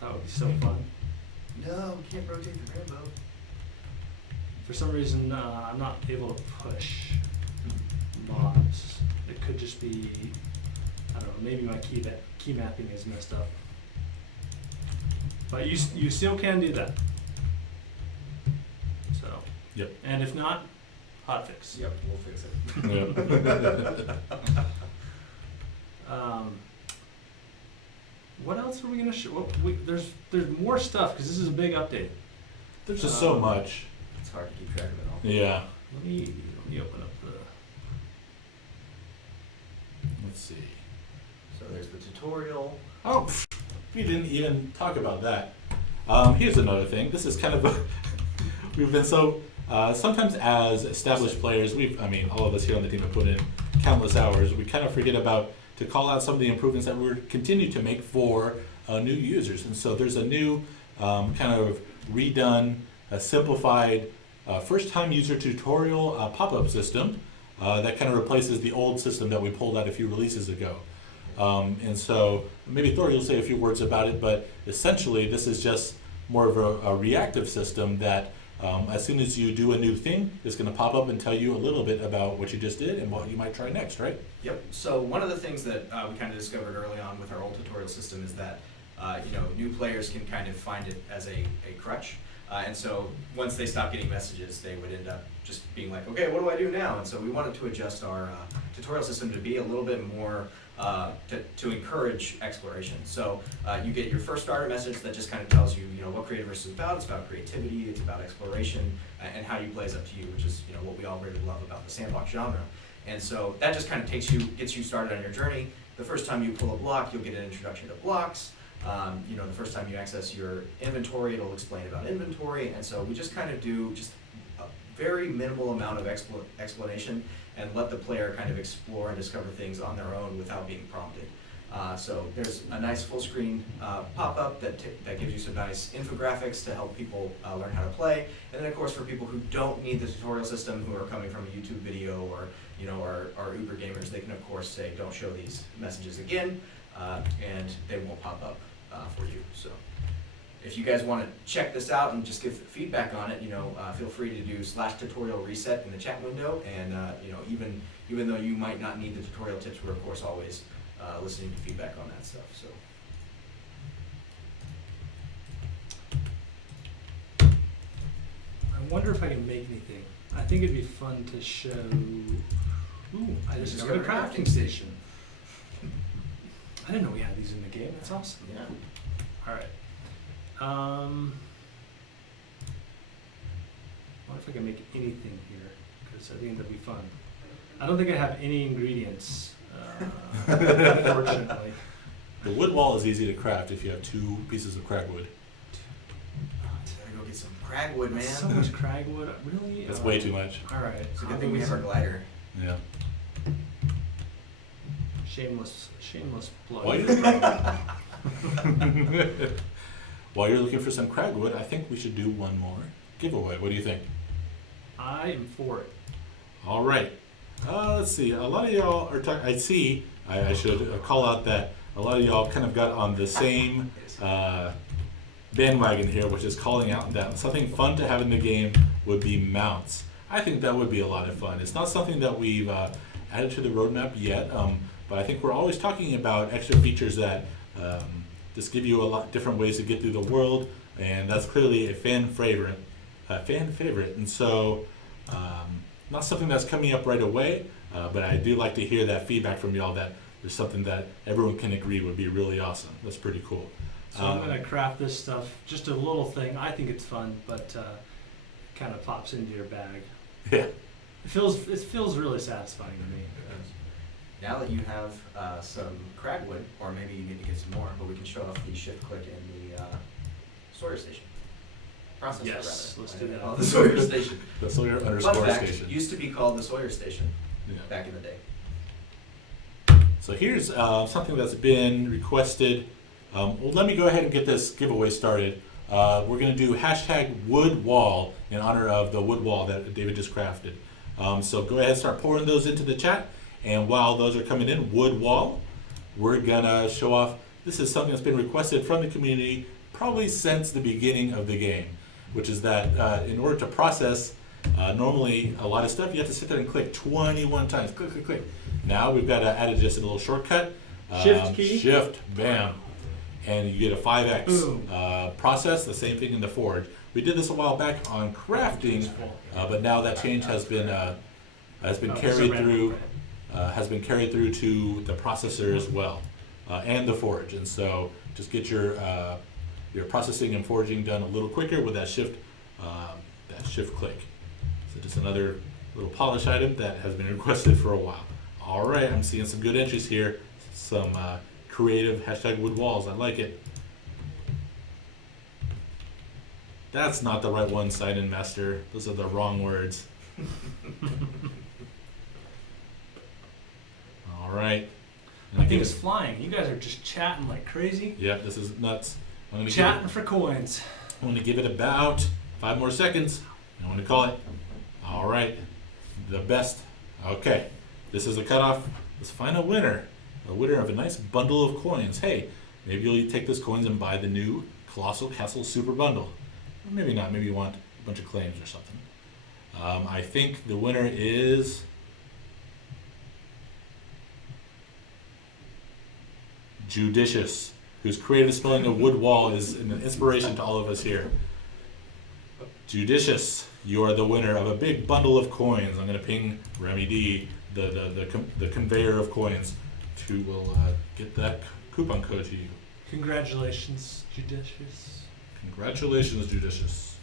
that would be so fun. No, we can't rotate the Rambo. For some reason, I'm not able to push mobs. It could just be, I don't know, maybe my key mapping is messed up. But you still can do that. So. Yep. And if not, hotfix. Yep, we'll fix it. Yeah. What else are we gonna show? There's more stuff because this is a big update. There's just so much. It's hard to keep track of it all. Yeah. Let me open up the. Let's see. So there's the tutorial. Oh, we didn't even talk about that. Here's another thing. This is kind of we've been so sometimes as established players, all of us here on the team have put in countless hours. We kind of forget about to call out some of the improvements that we're continue to make for new users. And so there's a new kind of redone, simplified first-time user tutorial pop-up system that kind of replaces the old system that we pulled out a few releases ago. And so maybe Thor, you'll say a few words about it, but essentially this is just more of a reactive system that as soon as you do a new thing, it's going to pop up and tell you a little bit about what you just did and what you might try next, right? Yep. So one of the things that we kind of discovered early on with our old tutorial system is that new players can kind of find it as a crutch. And so once they stop getting messages, they would end up just being like, okay, what do I do now? And so we wanted to adjust our tutorial system to be a little bit more, to encourage exploration. So you get your first starter message that just kind of tells you, what Creativerse is about. It's about creativity, it's about exploration, and how you play is up to you, which is, what we all really love about the sandbox genre. And so that just kind of gets you started on your journey. The first time you pull a block, you'll get an introduction to blocks. The first time you access your inventory, it'll explain about inventory, and so we just kind of do just a very minimal amount of explanation and let the player kind of explore and discover things on their own without being prompted. So there's a nice full screen pop-up that gives you some nice infographics to help people learn how to play, and then of course for people who don't need the tutorial system, who are coming from a YouTube video or are Uber gamers, they can of course say don't show these messages again, and they won't pop up for you. So if you guys want to check this out and just give feedback on it, you know, feel free to do /tutorial reset in the chat window. And you know, even though you might not need the tutorial tips, we're of course always listening to feedback on that stuff. So. I wonder if I can make anything. I think it'd be fun to show. Ooh, I discovered a crafting station. I didn't know we had these in the game. That's awesome. Yeah. All right. What if I can make anything here? Because I think that'd be fun. I don't think I have any ingredients, unfortunately. The wood wall is easy to craft if you have 2 pieces of cragwood. Gotta go get some cragwood, man. So much cragwood, really? That's way too much. All right. It's a good thing we have our glider. Yeah. Shameless plug. While you're looking for some cragwood, I think we should do one more giveaway. What do you think? I am for it. All right. Let's see. A lot of y'all are talking. I should call out that a lot of y'all kind of got on the same bandwagon here, which is calling out that something fun to have in the game would be mounts. I think that would be a lot of fun. It's not something that we've added to the roadmap yet, but I think we're always talking about extra features that just give you a lot different ways to get through the world, and that's clearly a fan favorite. And so, not something that's coming up right away, but I do like to hear that feedback from y'all that there's something that everyone can agree would be really awesome. That's pretty cool. So I'm gonna craft this stuff, just a little thing. I think it's fun, but kind of pops into your bag. Yeah. It feels really satisfying to me. Now that you have some cragwood, or maybe you need to get some more, but we can show off the shift click in the Sawyer station. Processor, Yes, rather. let's do that. Oh, the Sawyer station. The Sawyer Fun underscore fact, station. used to be called the Sawyer station Yeah. back in the day. So here's something that's been requested. Well, let me go ahead and get this giveaway started. We're going to do #woodwall in honor of the wood wall that David just crafted. So go ahead and start pouring those into the chat. And while those are coming in, wood wall, we're going to show off. This is something that's been requested from the community probably since the beginning of the game, which is that in order to process normally a lot of stuff, you have to sit there and click 21 times. Click, click, click. Now we've got added just a little shortcut. Shift key. Shift, bam. And you get a 5x Boom. process, the same thing in the forge. We did this a while back on crafting, but now that change has been carried through to the processor as well, and the forge. And so just get your processing and forging done a little quicker with that shift click. So just another little polish item that has been requested for a while. All right, I'm seeing some good entries here. Some creative #wood walls. I like it. That's not the right one, Sign-In Master. Those are the wrong words. All right. I think it's flying. You guys are just chatting like crazy. Yeah, this is nuts. Chatting for coins. I'm going to give it about 5 more seconds. I'm going to call it. All right. The best. Okay. This is a cutoff. Let's find a winner. A winner of a nice bundle of coins. Hey, maybe you'll take those coins and buy the new Colossal Castle Super Bundle. Or maybe not. Maybe you want a bunch of claims or something. I think the winner is Judicious, whose creative spelling of wood wall is an inspiration to all of us here. Judicious, you are the winner of a big bundle of coins. I'm going to ping Remy D, the conveyor of coins, who will get that coupon code to you. Congratulations, Judicious. Congratulations, Judicious.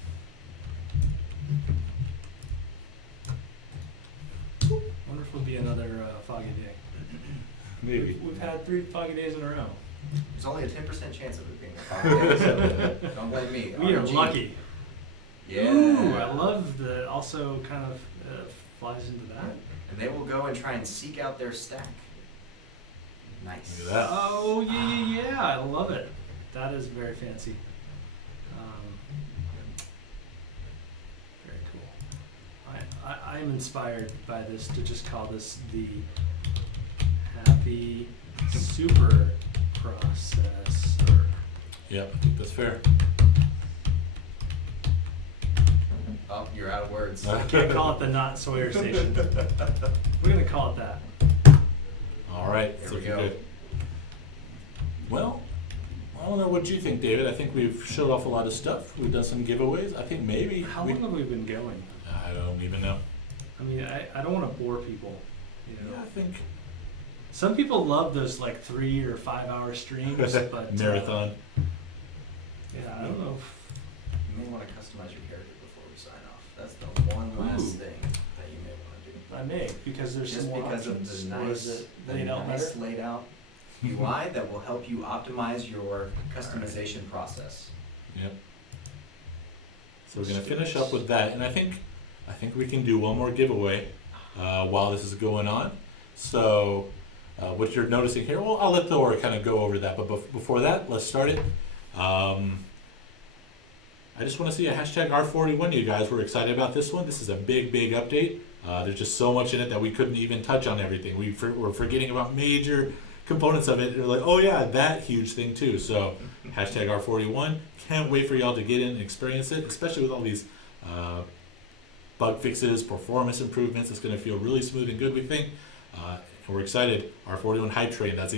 Wonder if it'll be another foggy day. Maybe. We've had 3 foggy days in a row. There's only a 10% chance of it being a foggy day, so don't blame me. We are RNG. lucky. Yeah. Ooh, I love that. It also kind of flies into that. And they will go and try and seek out their stack. Nice. Look at that. Oh yeah, I love it. That is very fancy. Very cool. I'm inspired by this to just call this the Happy Super Processor. Yeah, I think that's fair. Oh, you're out of words. Can't call it the Not Sawyer Station. We're gonna call it that. All right, There it's we looking go. good. Well, I don't know what you think, David. I think we've showed off a lot of stuff. We've done some giveaways. I think maybe How long have we been going? I don't even know. I mean, I don't want to bore people. You know, Yeah, I think some people love those like 3 or 5 hour streams, but marathon. Yeah, I don't know. You may want to customize your character before we sign off. That's the one last Ooh. thing that you may want to do. I may because there's Just some more because options. of the Or is nice, it laid out nice better? laid out UI that will help you optimize your customization process. Yep. So we're gonna finish up with that, and I think we can do one more giveaway while this is going on. So what you're noticing here, well, I'll let Thor kind of go over that, but before that, let's start it. I just want to see a hashtag R41. You guys were excited about this one. This is a big update. There's just so much in it that we couldn't even touch on everything. We're forgetting about major components of it. They're like, oh yeah, that huge thing too. So hashtag R41. Can't wait for y'all to get in and experience it, especially with all these bug fixes, performance improvements. It's going to feel really smooth and good, we think. And we're excited. R41 hype train, that's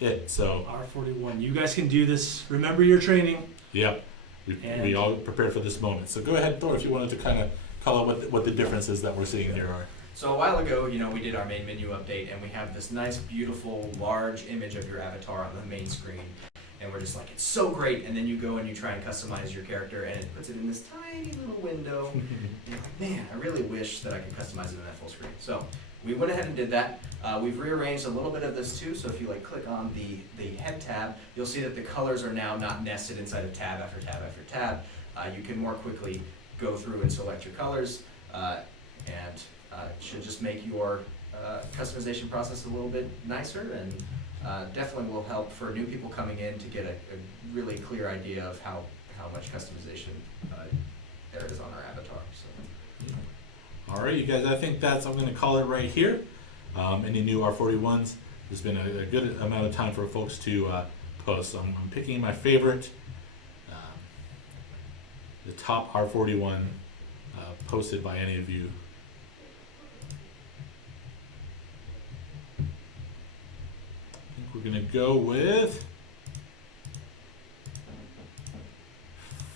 it. So R41. You guys can do this. Remember your training. yep, we all prepared for this moment. So go ahead, Thor, if you wanted to kind of call out what the differences that we're seeing here are. So a while ago, we did our main menu update, and we have this nice, beautiful, large image of your avatar on the main screen. And we're just like, it's so great. And then you go and you try and customize your character, and it puts it in this tiny little window. And you're like, man, I really wish that I could customize it in that full screen. So we went ahead and did that. We've rearranged a little bit of this too. So if you click on the head tab, you'll see that the colors are now not nested inside of tab after tab after tab. You can more quickly go through and select your colors, and it should just make your customization process a little bit nicer, and definitely will help for new people coming in to get a really clear idea of how much customization there is on our avatar. So. All right, you guys, I think I'm going to call it right here. Any new R41s, there's been a good amount of time for folks to post. So I'm picking my favorite, the top R41 posted by any of you. I think we're going to go with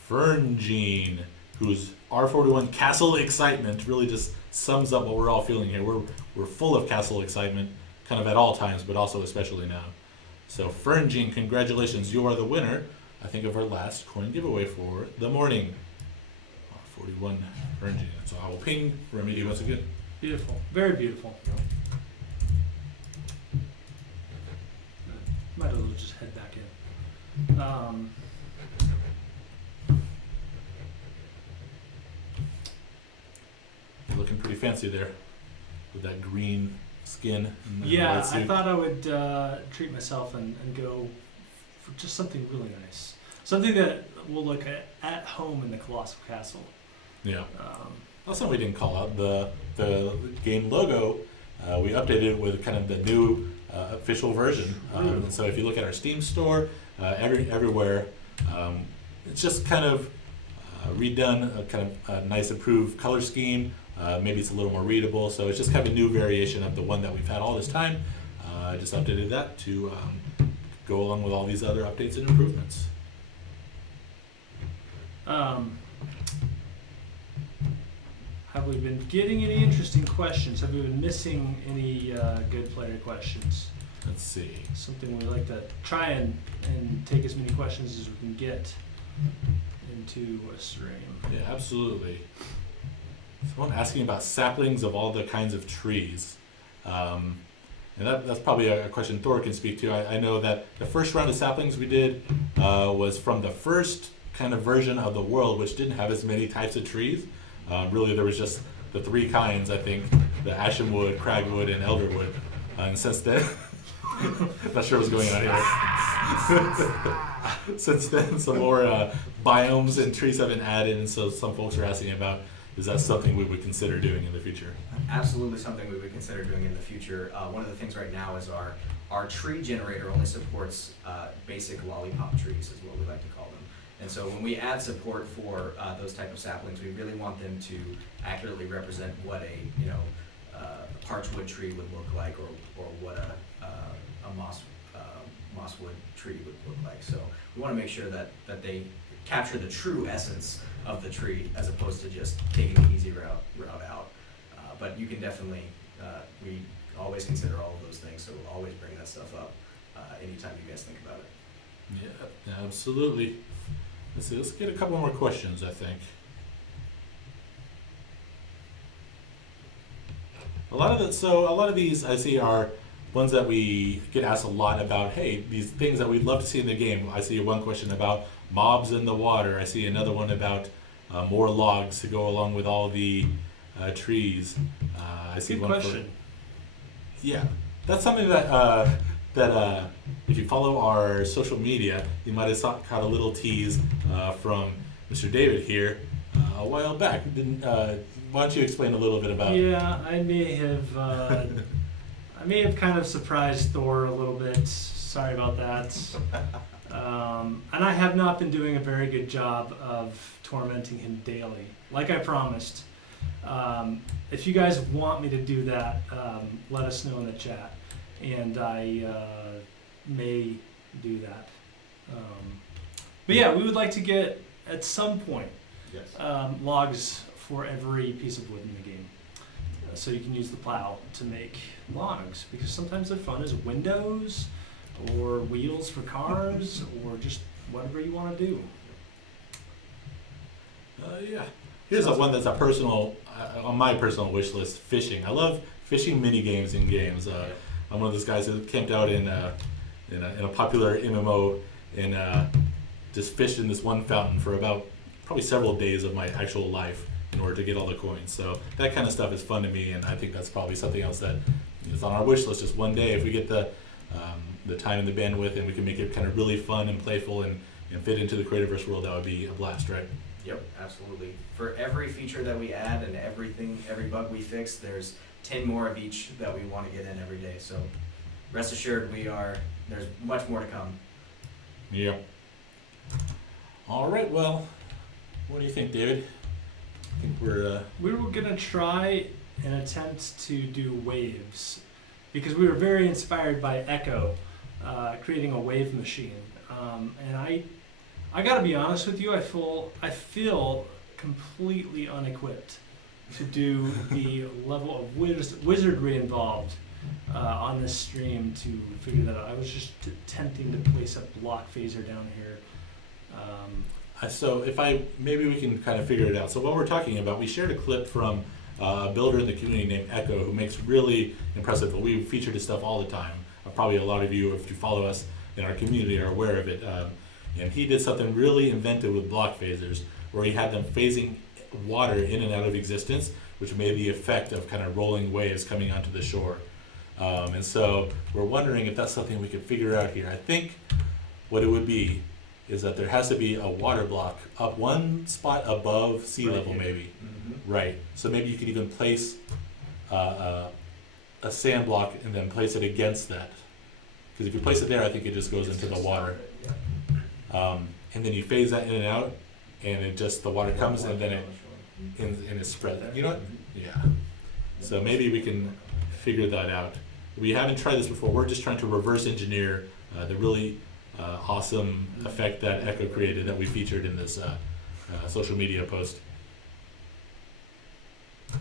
Ferngene, whose R41 Castle Excitement really just sums up what we're all feeling here. We're full of Castle excitement, kind of at all times, but also especially now. So Ferngene, congratulations, you are the winner, I think, of our last coin giveaway for the morning. R41 Ferngene. So I will ping Remedy once again. Beautiful. Very beautiful. Might as well just head back in. You're looking pretty fancy there with that green skin and the Yeah, white suit. I thought I would treat myself and go for just something really nice. Something that will look at home in the Colossal Castle. Yeah. That's something we didn't call out. The game logo, we updated it with kind of the new official version. And so if you look at our Steam store, everywhere, it's just kind of redone, a kind of nice improved color scheme. Maybe it's a little more readable. So it's just kind of a new variation of the one that we've had all this time. I just updated that to go along with all these other updates and improvements. Have we been getting any interesting questions? Have we been missing any good player questions? Let's see. Something we like to try and take as many questions as we can get into a stream. Yeah, absolutely. Someone asking about saplings of all the kinds of trees. And that's probably a question Thor can speak to. I know that the first round of saplings we did was from the first kind of version of the world, which didn't have as many types of trees. Really, there was just the three kinds, I think, the ashenwood, cragwood, and elderwood. And since then, not sure what's going on here. Since then, some more biomes and trees have been added, and so some folks are asking about, is that something we would consider doing in the future? Absolutely something we would consider doing in the future. One of the things right now is our tree generator only supports basic lollipop trees, is what we like to call them. And so when we add support for those type of saplings, we really want them to accurately represent what a parchwood tree would look like, or what a mosswood tree would look like. So we want to make sure that they capture the true essence of the tree, as opposed to just taking the easy route out. But you can definitely, we always consider all of those things, so we'll always bring that stuff up anytime you guys think about it. Yeah, absolutely. Let's get a couple more questions, I think. A lot of these I see are ones that we get asked a lot about. Hey, these things that we'd love to see in the game. I see one question about mobs in the water. I see another one about more logs to go along with all the trees. I see Good one question. Yeah, that's something that if you follow our social media, you might have caught a little tease from Mr. David here a while back. Why don't you explain a little bit about? Yeah, I may have kind of surprised Thor a little bit. Sorry about that. And I have not been doing a very good job of tormenting him daily, like I promised. If you guys want me to do that, let us know in the chat, and I may do that. But yeah, we would like to get, at some point, logs for every piece of wood in the game. So you can use the plow to make logs, because sometimes they're fun as windows, or wheels for cars, or just whatever you want to do. Yeah. Here's one that's a personal, on my personal wish list: fishing. I love fishing mini games in games. I'm one of those guys who camped out in a popular MMO and just fished in this one fountain for about probably several days of my actual life in order to get all the coins. So that kind of stuff is fun to me, and I think that's probably something else that is on our wish list. Just one day, if we get the time and the bandwidth, and we can make it kind of really fun and playful and fit into the Creativerse world, that would be a blast, right? Yep, absolutely. For every feature that we add and every bug we fix, there's 10 more of each that we want to get in every day. So rest assured, there's much more to come. Yep. All right, well, what do you think, David? I think we were gonna try an attempt to do waves, because we were very inspired by Echo creating a wave machine, and I gotta be honest with you, I feel completely unequipped to do the level of wizardry involved on this stream to figure that out. I was just attempting to place a block phaser down here. So maybe we can kind of figure it out. So what we're talking about, we shared a clip from a builder in the community named Echo, who makes really impressive. We featured his stuff all the time. Probably a lot of you, if you follow us in our community, are aware of it. And he did something really inventive with block phasers, where he had them phasing water in and out of existence, which made the effect of kind of rolling waves coming onto the shore. And so we're wondering if that's something we could figure out here. I think what it would be is that there has to be a water block up one spot above sea level, maybe. Mm-hmm. Right. So maybe you could even place a sand block and then place it against that. Because if you place it there, I think it just goes into the water. And then you phase that in and out, and the water comes, and then it spreads. You know what? Yeah. So maybe we can figure that out. We haven't tried this before. We're just trying to reverse engineer the really awesome effect that Echo created that we featured in this social media post. Come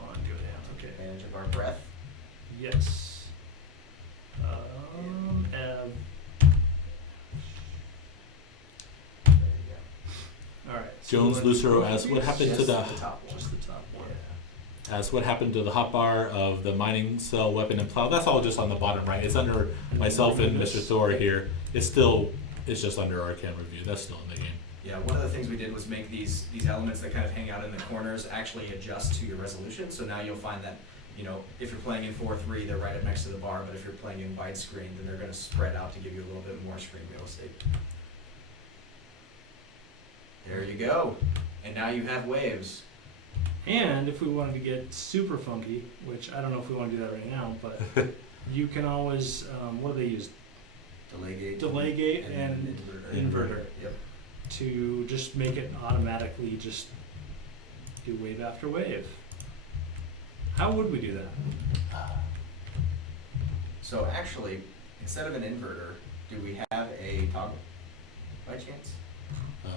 on, go down. Okay. Advantage of our breath. Yes. There you go. All right. Jones Lucero asks, what happened to the top one. Just the top one. asks what happened to the hotbar of the mining cell, weapon, and plow. That's all just on the bottom right. It's under myself and Mr. Thor here. It's just under our camera view. That's still in the game. Yeah, one of the things we did was make these elements that kind of hang out in the corners actually adjust to your resolution. So now you'll find that, if you're playing in 4:3, they're right up next to the bar, but if you're playing in widescreen, then they're going to spread out to give you a little bit more screen real estate. There you go. And now you have waves. And if we wanted to get super funky, which I don't know if we want to do that right now, but you can always, what do they use? Delay gate. Delay gate and inverter. Yep. to just make it automatically just do wave after wave. How would we do that? So actually, instead of an inverter, do we have a toggle by chance?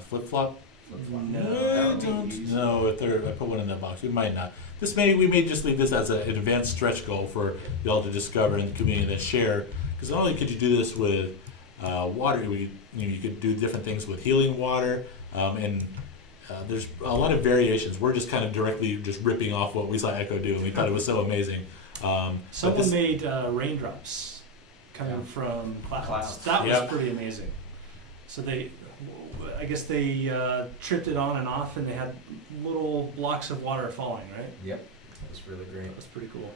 Flip-flop? Flip-flop? No, that I would be don't easy. know if I put one in that box. We might not. We may just leave this as an advanced stretch goal for y'all to discover and the community to share. Because not only could you do this with water, you could do different things with healing water, and there's a lot of variations. We're just kind of directly just ripping off what we saw Echo do, and we thought it was so amazing. But Someone this- made raindrops coming Yeah. from clouds. Clouds. That was Yep. pretty amazing. So I guess they tripped it on and off, and they had little blocks of water falling, right? Yep, that was really great. That was pretty cool.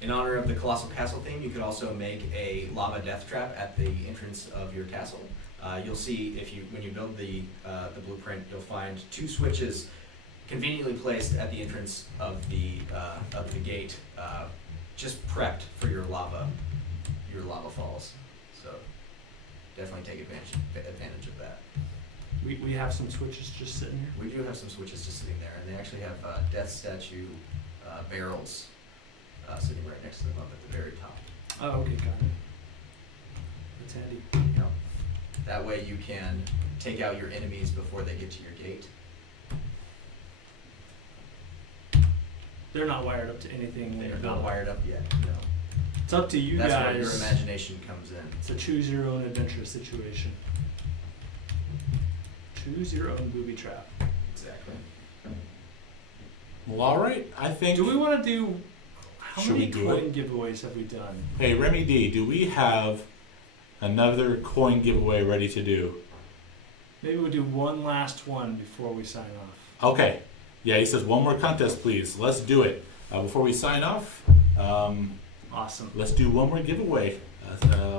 In honor of the Colossal Castle theme, you could also make a lava death trap at the entrance of your castle. You'll see when you build the blueprint, you'll find 2 switches conveniently placed at the entrance of the gate, just prepped for your lava falls. So definitely take advantage of that. We have some switches just sitting here. We do have some switches just sitting there, and they actually have death statue barrels sitting right next to them up at the very top. Oh, okay, got it. That's handy. Yep. That way you can take out your enemies before they get to your gate. They're not wired up to anything. They are not wired up yet, no. It's up to you That's guys. where your imagination comes in. It's a choose your own adventure situation. Choose your own booby trap. Exactly. Well, all right. I think. Do we want to do? How Should many we do coin giveaways have we done? Hey, Remy D, do we have another coin giveaway ready to do? Maybe we'll do one last one before we sign off. Okay. Yeah, he says one more contest, please. Let's do it. Before we sign off, Awesome. let's do one more giveaway.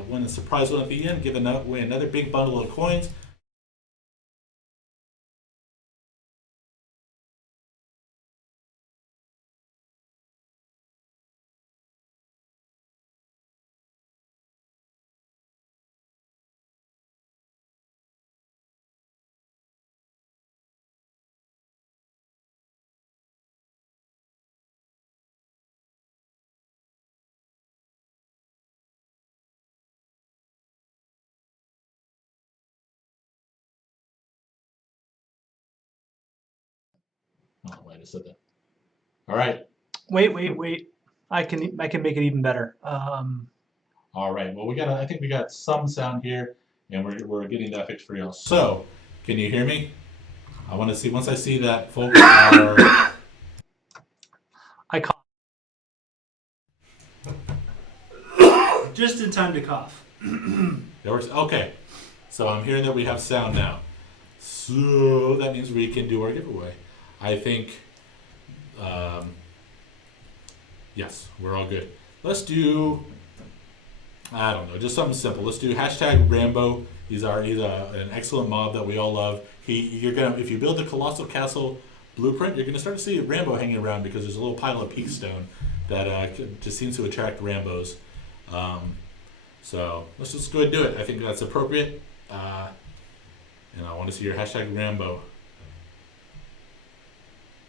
One surprise one at the end. Give away another big bundle of coins. Oh, wait, I said that. All right. Wait. I can make it even better. All right. Well, I think we got some sound here, and we're getting that fixed for y'all. So, can you hear me? I want to see, once I see that folks are... I cough. Just in time to cough. Okay. So I'm hearing that we have sound now. So that means we can do our giveaway. I think, yes, we're all good. Let's do, I don't know, just something simple. Let's do hashtag Rambo. He's an excellent mob that we all love. If you build the Colossal Castle blueprint, you're gonna start to see Rambo hanging around because there's a little pile of peak stone that just seems to attract Rambos. So let's just go ahead and do it. I think that's appropriate. And I want to see your hashtag Rambo.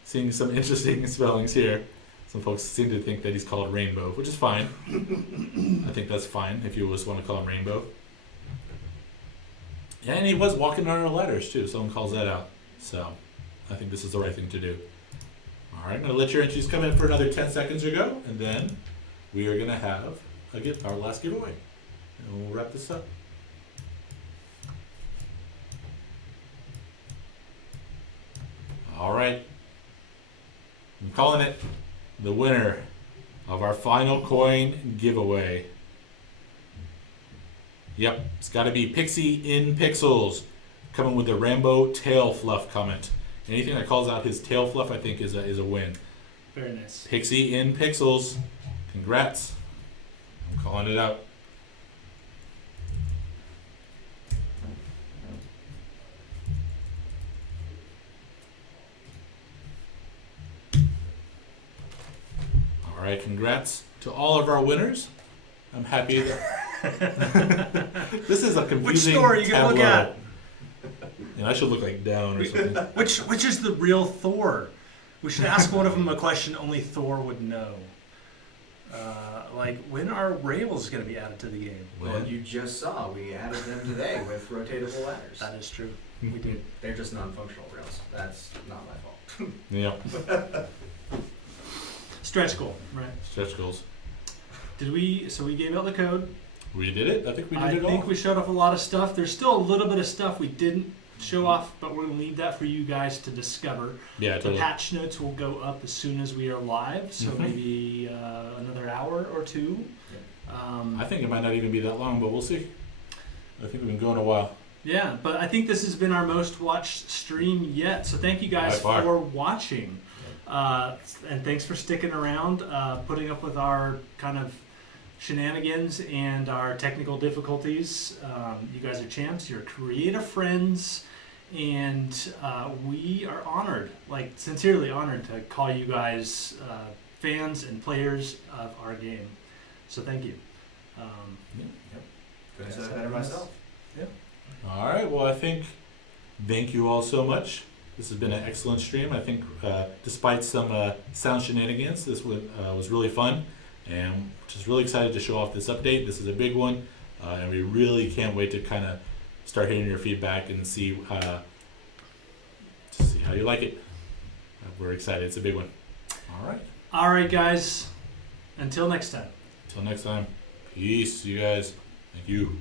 Seeing some interesting spellings here. Some folks seem to think that he's called Rainbow, which is fine. I think that's fine if you just want to call him Rainbow. Yeah, and he was walking on our ladders too. Someone calls that out. So I think this is the right thing to do. All right, I'm going to let your entries come in for another 10 seconds or go, and then we are going to have our last giveaway. And we'll wrap this up. All right. I'm calling it the winner of our final coin giveaway. Yep, it's got to be Pixie in Pixels, coming with the Rambo tail fluff comment. Anything that calls out his tail fluff, I think, is a win. Very nice. Pixie in Pixels, congrats. I'm calling it out. All right, congrats to all of our winners. I'm happy that this is a confusing Which store are you gonna look tableau. at? And I should look like down or something. Which is the real Thor? We should ask one of them a question only Thor would know. Like, when are rails going to be added to the game? Well, you just saw we added them today with rotatable ladders. That is true. We did. They're just non-functional rails. That's not my fault. Yeah. Stretch goal, right? Stretch goals. Did we? So we gave out the code. We did it. I think we did I it all. think we showed off a lot of stuff. There's still a little bit of stuff we didn't show off, but we're gonna leave that for you guys to discover. Yeah, The totally. patch notes will go up as soon as we are live, so Mhm. maybe another hour or two. I think it might not even be that long, but we'll see. I think we've been going a while. Yeah, but I think this has been our most watched stream yet. So thank you guys By far. for watching, and thanks for sticking around, putting up with our kind of shenanigans and our technical difficulties. You guys are champs. You're creative friends, and we are honored, like sincerely honored, to call you guys fans and players of our game. So thank you. Couldn't have said it better myself. All right. Well, I think thank you all so much. This has been an excellent stream. I think despite some sound shenanigans, this was really fun, and just really excited to show off this update. This is a big one, and we really can't wait to kind of start hearing your feedback and see how you like it. We're excited. It's a big one. All right. All right, guys. Until next time. Until next time. Peace, you guys. Thank you.